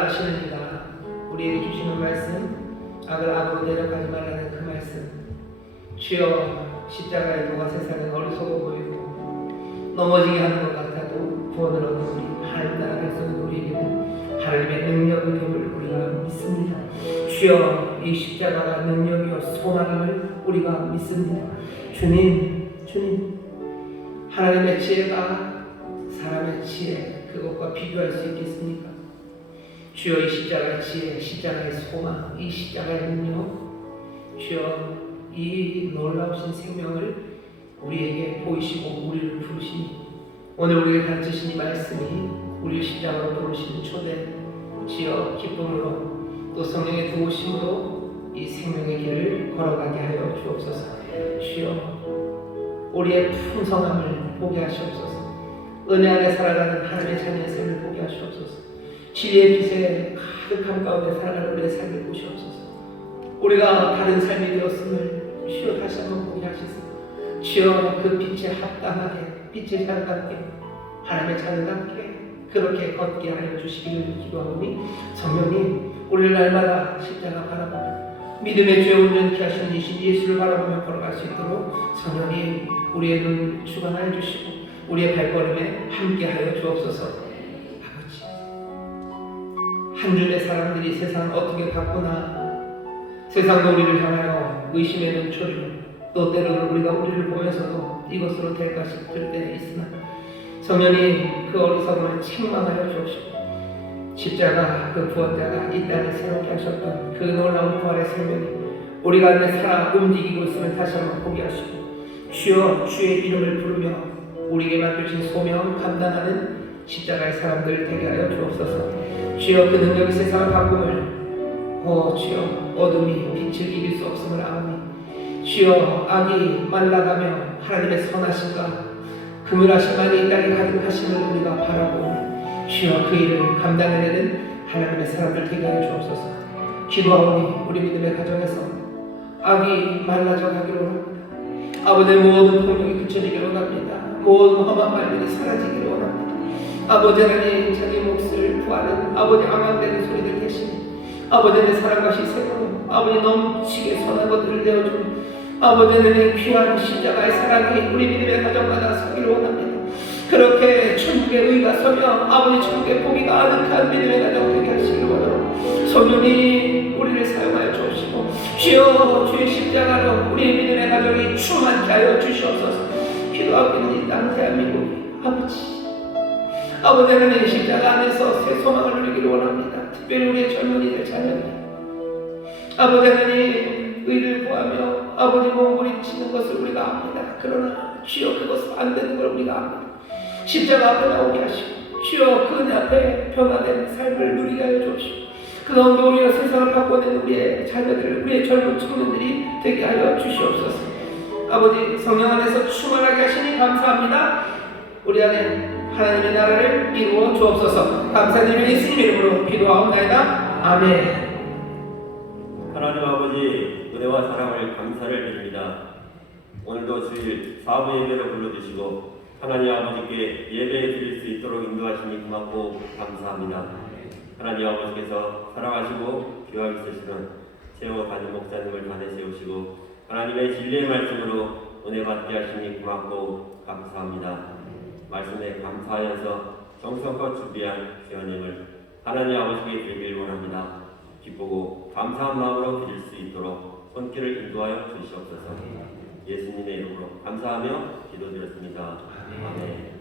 아시는 이가 우리에게 주시는 말씀, 악을 악으로 대적하지 말라는 그 말씀. 주여, 십자가의 도가 세상은 어리석어 보이고 넘어지게 하는 것 같아도 구원을 얻는 우리 하나님 나라 백성 우리에게는 하나님의 능력이 됨을 우리가 믿습니다. 주여, 이 십자가가 능력이요 소망임을 우리가 믿습니다. 주님, 하나님의 지혜가 사람의 지혜 그것과 비교할 수 있겠습니까? 주여, 이 십자가의 지혜, 십자가의 소망, 이 십자가의 능력, 주여, 이 놀라우신 생명을 우리에게 보이시고 우리를 부르시니 오늘 우리에게 가르치신 이 말씀이 우리를 십자가로 부르시는 초대, 주여, 기쁨으로 또 성령의 도우심으로 이 생명의 길을 걸어가게 하여 주옵소서. 주여, 우리의 풍성함을 보게 하시옵소서. 은혜 안에 살아가는 하나님의 자녀의 삶을 보게 하시옵소서. 진리의 빛에 가득한 가운데 살아가는 우리의 삶을 보시옵소서. 우리가 다른 삶이 되었음을 주여 다시 한번 보게 하시소서. 주여, 그 빛에 합당하게, 빛의 자녀답게, 하나님의 자녀답게 그렇게 걷게 하여 주시기를 기도하오니 성령님, 우리를 날마다 십자가 바라보며 믿음의 죄 온전케 하신 이신 예수를 바라보며 걸어갈 수 있도록 성령님, 우리의 눈을 주관하여 주시고 우리의 발걸음에 함께하여 주옵소서. 아버지, 한 줌의 사람들이 세상을 어떻게 바꾸나, 세상도 우리를 향하여 의심의 눈초리로, 또 때로는 우리가 우리를 보면서도 이것으로 될까 싶을 때 있으나 성령님, 그 어리석음을 책망하여 주옵시고 십자가 그 구원자가 이 땅에 새롭게 하셨던 그 놀라운 부활의 생명이 우리 가운데 살아 움직이고 있음을 다시 한번 보게 하시고 주여, 주의 이름을 부르며 우리에게 맡겨진 소명 감당하는 십자가의 사람들 되게 하여 주옵소서. 주여, 그 능력이 세상을 바꿈을 주여, 어둠이 빛을 이길 수 없음을 아오니 주여, 악이 말라가며 하나님의 선하심과 긍휼하심만이 이 땅에 가득하심을 우리가 바라보니 주여, 그 일을 감당해내는 하나님의 사람들 되게 하여 주옵소서. 기도하오니 우리 믿음의 가정에서 악이 말라져 가기를 원합니다. 아버지의 모든 폭력이 그쳐지기를 원합니다. 모든 험한 말들이 사라지기를 원합니다. 아버지 하나님, 자기 몫을 구하는 아버지 암암되는 소리들 대신 아버지의 사랑과 희생으로 아버지 넘치게 선한 것들을 내어주는 아버지 하나님, 귀한 십자가의 사랑이 우리 믿음의 가정마다 서기를 원합니다. 그렇게 천국의 의가 서며 아버지 천국의 복이 가득한 믿음의 가정 되게 하시기를 원하고 성령님, 우리를 사용하여 주옵시고 주여, 주의 십자가로 우리의 믿음의 가정이 충만케 하여 주시옵소서. 기도하고 있는 이 땅 대한민국 아버지 하나님, 십자가 안에서 새 소망을 누리기를 원합니다. 특별히 우리의 젊은이들 자녀들 아버지 하나님, 의를 구하며 아버지 몸부림치는 것을 우리가 압니다. 그러나 주여, 그것은 안 되는 걸 우리가 압니다. 십자가 앞에 나오게 하시고 주여, 그 앞에 변화된 삶을 누리게 하여 주옵시고 그 가운데 우리가 세상을 바꿔낸 우리의 자녀들, 우리의 젊은 청년들이 되게 하여 주시옵소서. 아버지, 성령 안에서 충만하게 하시니 감사합니다. 우리 안에 하나님의 나라를 이루어 주옵소서. 감사드리며 예수님 이름으로 기도하옵나이다. 아멘. 하나님 아버지, 은혜와 사랑을 감사를 드립니다. 오늘도 주일 사부 예배로 불러주시고 하나님 아버지께 예배해 드릴 수 있도록 인도하시니 고맙고 감사합니다. 하나님 아버지께서 사랑하시고 귀하게 쓰시는 최호 담임 목사님을 단에 세우시고 하나님의 진리의 말씀으로 은혜 받게 하시니 고맙고 감사합니다. 말씀에 감사하여서 정성껏 준비한 주연님을 하나님 아버지께 드리길 원합니다. 기쁘고 감사한 마음으로 드릴 수 있도록 손길을 인도하여 주시옵소서. 예수님의 이름으로 감사하며 기도드렸습니다. 아멘.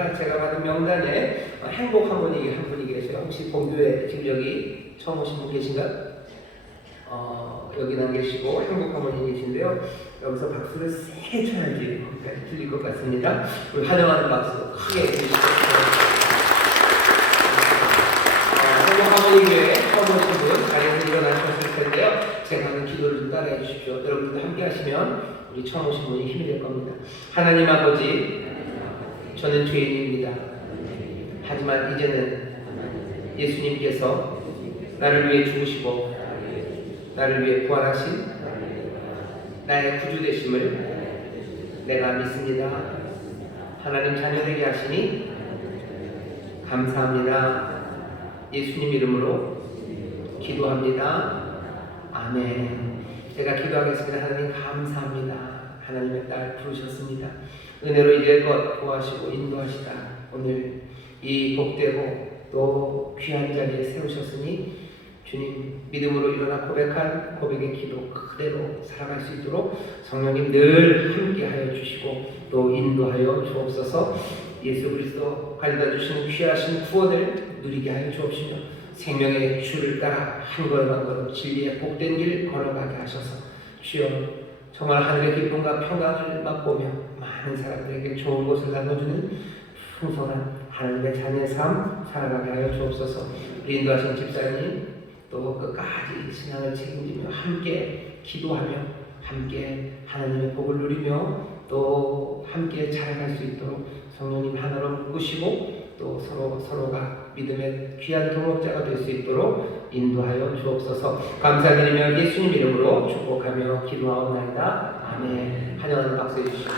하겠습니다. 제가 받은 명단에 행복 할머니 한 분이 계세요. 혹시 본교회 지금 여기 처음 오신 분 계신가요? 여기는 안 계시고 행복 할머니 계신데요. 여기서 박수를 세게 쳐야지 거기까지 들릴 것 같습니다. 우리 환영하는 박수 크게 해주시고 행복 할머니 교회 처음 오신 분 자리에서 일어나셨을 텐데요. 제가 하는 기도를 좀 따라해 주십시오. 여러분들도 함께 하시면 우리 처음 오신 분이 힘이 될 겁니다. 하나님 아버지, 저는 죄인입니다. 하지만 이제는 예수님께서 나를 위해 죽으시고 나를 위해 부활하신 나의 구주 되심을 내가 믿습니다. 하나님 자녀되게 하시니 감사합니다. 예수님 이름으로 기도합니다. 아멘. 제가 기도하겠습니다. 하나님 감사합니다. 하나님의 딸 부르셨습니다. 은혜로 이될 것 도와주시고 인도하시다. 오늘 이 복되고 또 귀한 자리에 세우셨으니 주님 믿음으로 일어나 고백한 고백의 기도 그대로 살아갈 수 있도록 성령님 늘 함께하여 주시고 또 인도하여 주옵소서. 예수 그리스도 가져다 주시는 귀하신 구원을 누리게 하여 주옵시며 생명의 주를 따라 한 걸음 한 걸음 진리의 복된 길 걸어가게 하셔서 주여 정말 하늘의 기쁨과 평강을 맛보며 많은 사람들에게 좋은 것을 나눠주는 풍성한 하나님의 자녀의 삶 살아가게 하여 주옵소서. 인도하신 집사님 또 끝까지 신앙을 책임지며 함께 기도하며 함께 하나님의 복을 누리며 또 함께 자라갈 수 있도록 성령님 하나로 묶으시고 또 서로가 믿음의 귀한 동역자가 될 수 있도록 인도하여 주옵소서. 감사드리며 예수님 이름으로 축복하며 기도하옵나이다. 아멘. 환영하는 박수 해주시고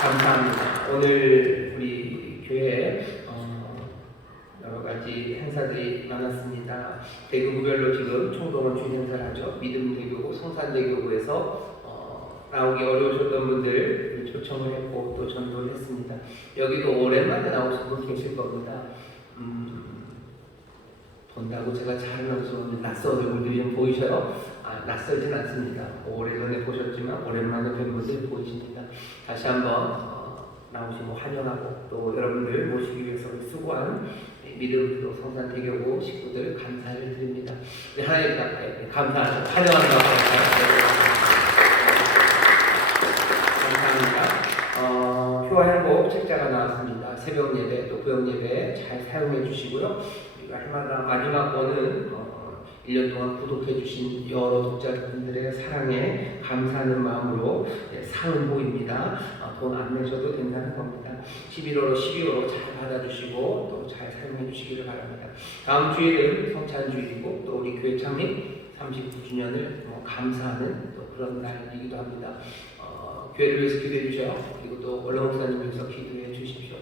감사합니다. 오늘 우리 교회에 여러 가지 행사들이 많았습니다. 대교구별로 지금 총동원 주일 행사를 하죠. 믿음대교구, 성산대교구에서 나오기 어려우셨던 분들 초청을 했고 또 전도를 했습니다. 여기도 오랜만에 나오신 분 계실 겁니다. 본다고 제가 잘하면서 낯선 얼굴들이 좀 보이셔요? 낯설진 않습니다. 오래전에 보셨지만 오랜만에 뵌 분들 보이십니다. 다시 한번 나오시고 환영하고 또 여러분들 모시기 위해서 수고한 믿음도 성산대교구 식구들 감사를 드립니다. 하나님 앞에 감사하죠. 환영한다고 감사합니다. 효행복 책자가 나왔습니다. 새벽 예배 또 구역 예배 잘 사용해 주시고요. 우리가 해마다 마지막 번은 1년 동안 구독해 주신 여러 독자분들의 사랑에 감사하는 마음으로 상을 보입니다. 돈 안 내셔도 된다는 겁니다. 11월로 12월로 잘 받아주시고 또 잘 사용해 주시기를 바랍니다. 다음 주일은 성찬주일이고 또 우리 교회 창립 39주년을 감사하는 또 그런 날이기도 합니다. 교회를 위해서 기도해 주셔요. 그리고 또 원래 목사님 위해서 기도해 주십시오.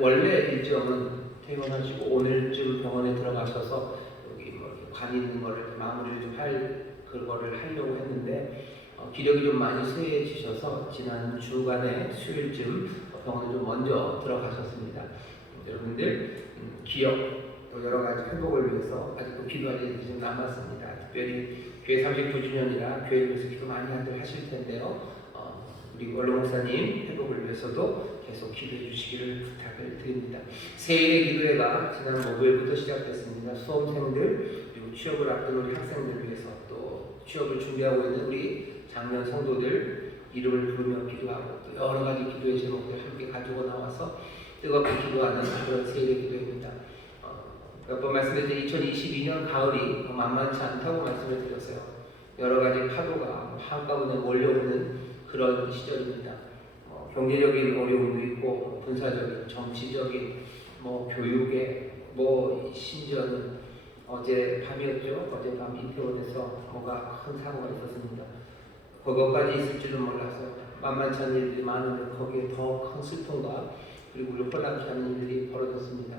원래 일정은 퇴원하시고 오늘쯤 병원에 들어가셔서 여기 관 있는 거를 마무리를 좀 할 그거를 하려고 했는데 기력이 좀 많이 쇠해지셔서 지난 주간에 수요일쯤 병원에 좀 먼저 들어가셨습니다. 여러분들 기억 또 여러 가지 회복을 위해서 아직도 기도할 일이 좀 남았습니다. 특별히 교회 39주년이라 교회를 위해서 기도 많이 하실 텐데요. 우리 원로 목사님 회복을 위해서도 계속 기도해 주시기를 부탁을 드립니다. 새해의 기도회가 지난 목요일부터 시작됐습니다. 수험생들 그리고 취업을 앞둔 우리 학생들 위해서 또 취업을 준비하고 있는 우리 장년 성도들 이름을 부르며 기도하고 또 여러 가지 기도의 제목들 함께 가지고 나와서 뜨겁게 기도하는 그런 새해의 기도입니다. 몇 번 말씀드린 2022년 가을이 만만치 않다고 말씀을 드렸어요. 여러 가지 파도가 한가운데 몰려오는 그런 시절입니다. 경제적인 어려움도 있고 군사적인, 정치적인, 교육에 심지어는 어제 밤이었죠. 어젯밤 이태원에서 뭐가 큰 사고가 있었습니다. 그것까지 있을 줄은 몰랐어요. 만만치 않은 일들이 많은데 거기에 더 큰 슬픔과 그리고 우리 혼란케 하는 일들이 벌어졌습니다.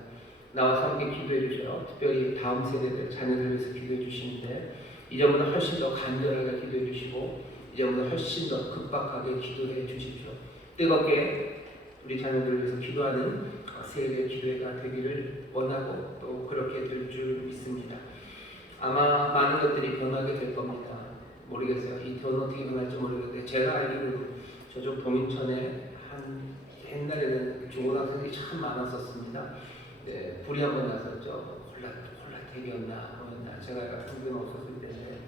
나와서 함께 기도해 주셔요. 특별히 다음 세대들, 자녀들 위해서 기도해 주시는데 이전보다 훨씬 더 간절하게 기도해 주시고 이전보다 훨씬 더 급박하게 기도해 주십시오. 뜨겁게 우리 자녀들을 위해서 기도하는 새해의 기도회가 되기를 원하고 또 그렇게 될 줄 믿습니다. 아마 많은 것들이 변하게 될 겁니다. 모르겠어요. 이태원 어떻게 변할지 모르겠는데 제가 알기로는 저쪽 동인천에 한 옛날에는 중고등학생들이 참 많았었습니다. 네, 불이 한번 났었죠. 콜라텍이었나 뭐였나 제가 군대에 없었을 때인데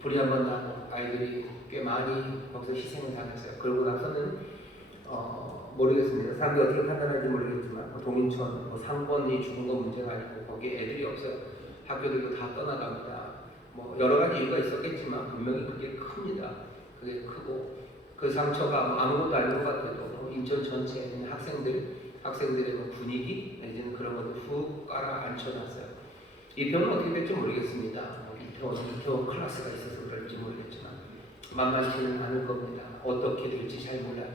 불이 한번 나고 아이들이 꽤 많이 거기서 희생을 당했어요. 그러고 나서는 모르겠습니다. 사람들이 어떻게 판단하는지 모르겠지만 동인천 상권이 죽은 건 문제가 아니고 거기에 애들이 없어요. 학교들도 다 떠나갑니다. 뭐 여러 가지 이유가 있었겠지만 분명히 그게 큽니다. 그게 크고 그 상처가 아무것도 아닌 것 같아도 인천 전체에 있는 학생들의 분위기 내지는 그런 것도 훅 깔아앉혀놨어요. 이 병은 어떻게 될지 모르겠습니다. 이태원 클래스가 있어서 그럴지 모르겠지만 만만치는 않을 겁니다. 어떻게 될지 잘 몰라요.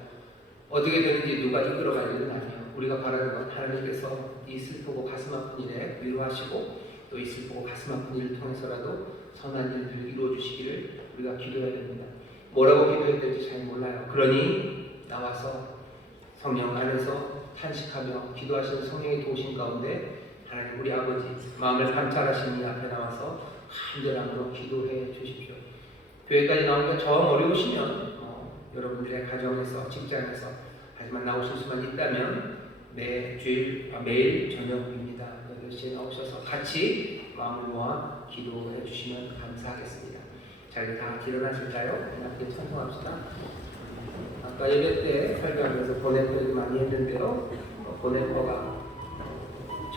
어떻게 되는지 누가 이끌어갈 일은 아니에요. 우리가 바라는 건 하나님께서 이 슬프고 가슴 아픈 일에 위로하시고 또 이 슬프고 가슴 아픈 일을 통해서라도 선한 일들을 이루어 주시기를 우리가 기도해야 됩니다. 뭐라고 기도해야 될지 잘 몰라요. 그러니 나와서 성령 안에서 탄식하며 기도하시는 성령의 도우심 가운데 하나님 우리 아버지 마음을 감찰하시는 이 앞에 나와서 간절함으로 기도해 주십시오. 교회까지 나오기가 정 어려우시면 여러분들의 가정에서 직장에서 하지만 나오실 수만 있다면 매일 저녁입니다. 8시에 나오셔서 같이 마음을 모아 기도해 주시면 감사하겠습니다. 자, 이제 다 일어나실까요? 함께 찬송합시다. 아까 예배 때 설교하면서 보네퍼를 많이 했는데요. 보네퍼가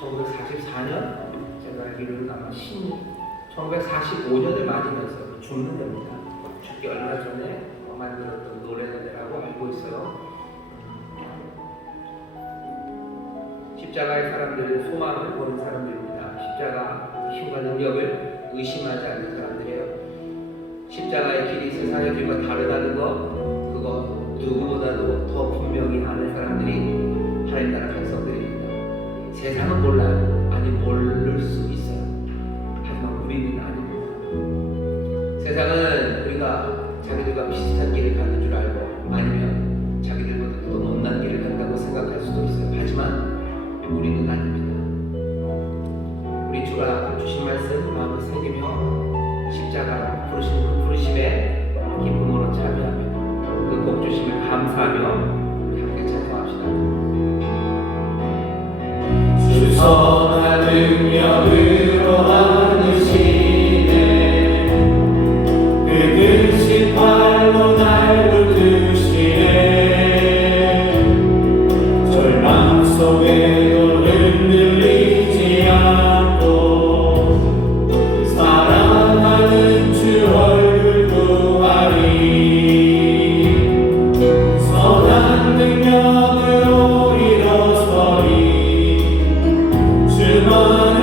1944년 제가 알기로는 아마 1945년을 맞으면서 죽는 겁니다. 죽기 얼마 전에 만들었던 노래라고 알고 있어요. 십자가의 사람들은 소망을 보는 사람들입니다. 십자가 힘과 능력을 의심하지 않는 사람들이에요. 십자가의 길이 세상의 길과 다르다는 거 그거 누구보다도 더 분명히 아는 사람들이 하나님 나라 백성들입니다. 세상은 몰라요. 아니 모를 수 있어요. 하지만 우리는 아닙니다. 세상은 우리가 자기들과 비슷한 길을 가는 줄 알고 아니면 자기들보다 더 못난 길을 간다고 생각할 수도 있어요. 하지만 우리는 아닙니다. 우리 주가 주신 말씀 마음에 새기며 십자가 부르신 그 부르심에 기쁨으로 참여하며 그 복 주심을 감사하며 우리 함께 찬송합시다. 주 선한 능력으로 하시네 그 근신 팔로 날 붙드시네 절망 속에도 흔들리지 않고 사랑하는 주 얼굴 구하리 선한 능력으로 일어서리 주만을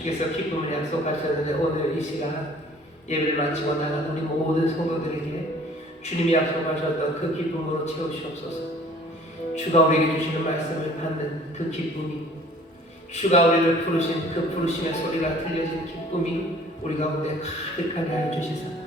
주께서 기쁨을 약속하셨는데 오늘 이 시간 예배를 마치고 나간 우리 모든 성도들에게 주님이 약속하셨던 그 기쁨으로 채우시옵소서. 주가 우리에게 주시는 말씀을 받는 그 기쁨이, 주가 우리를 부르신 그 부르심의 소리가 들려진 기쁨이 우리 가운데 가득하게 하여 주시사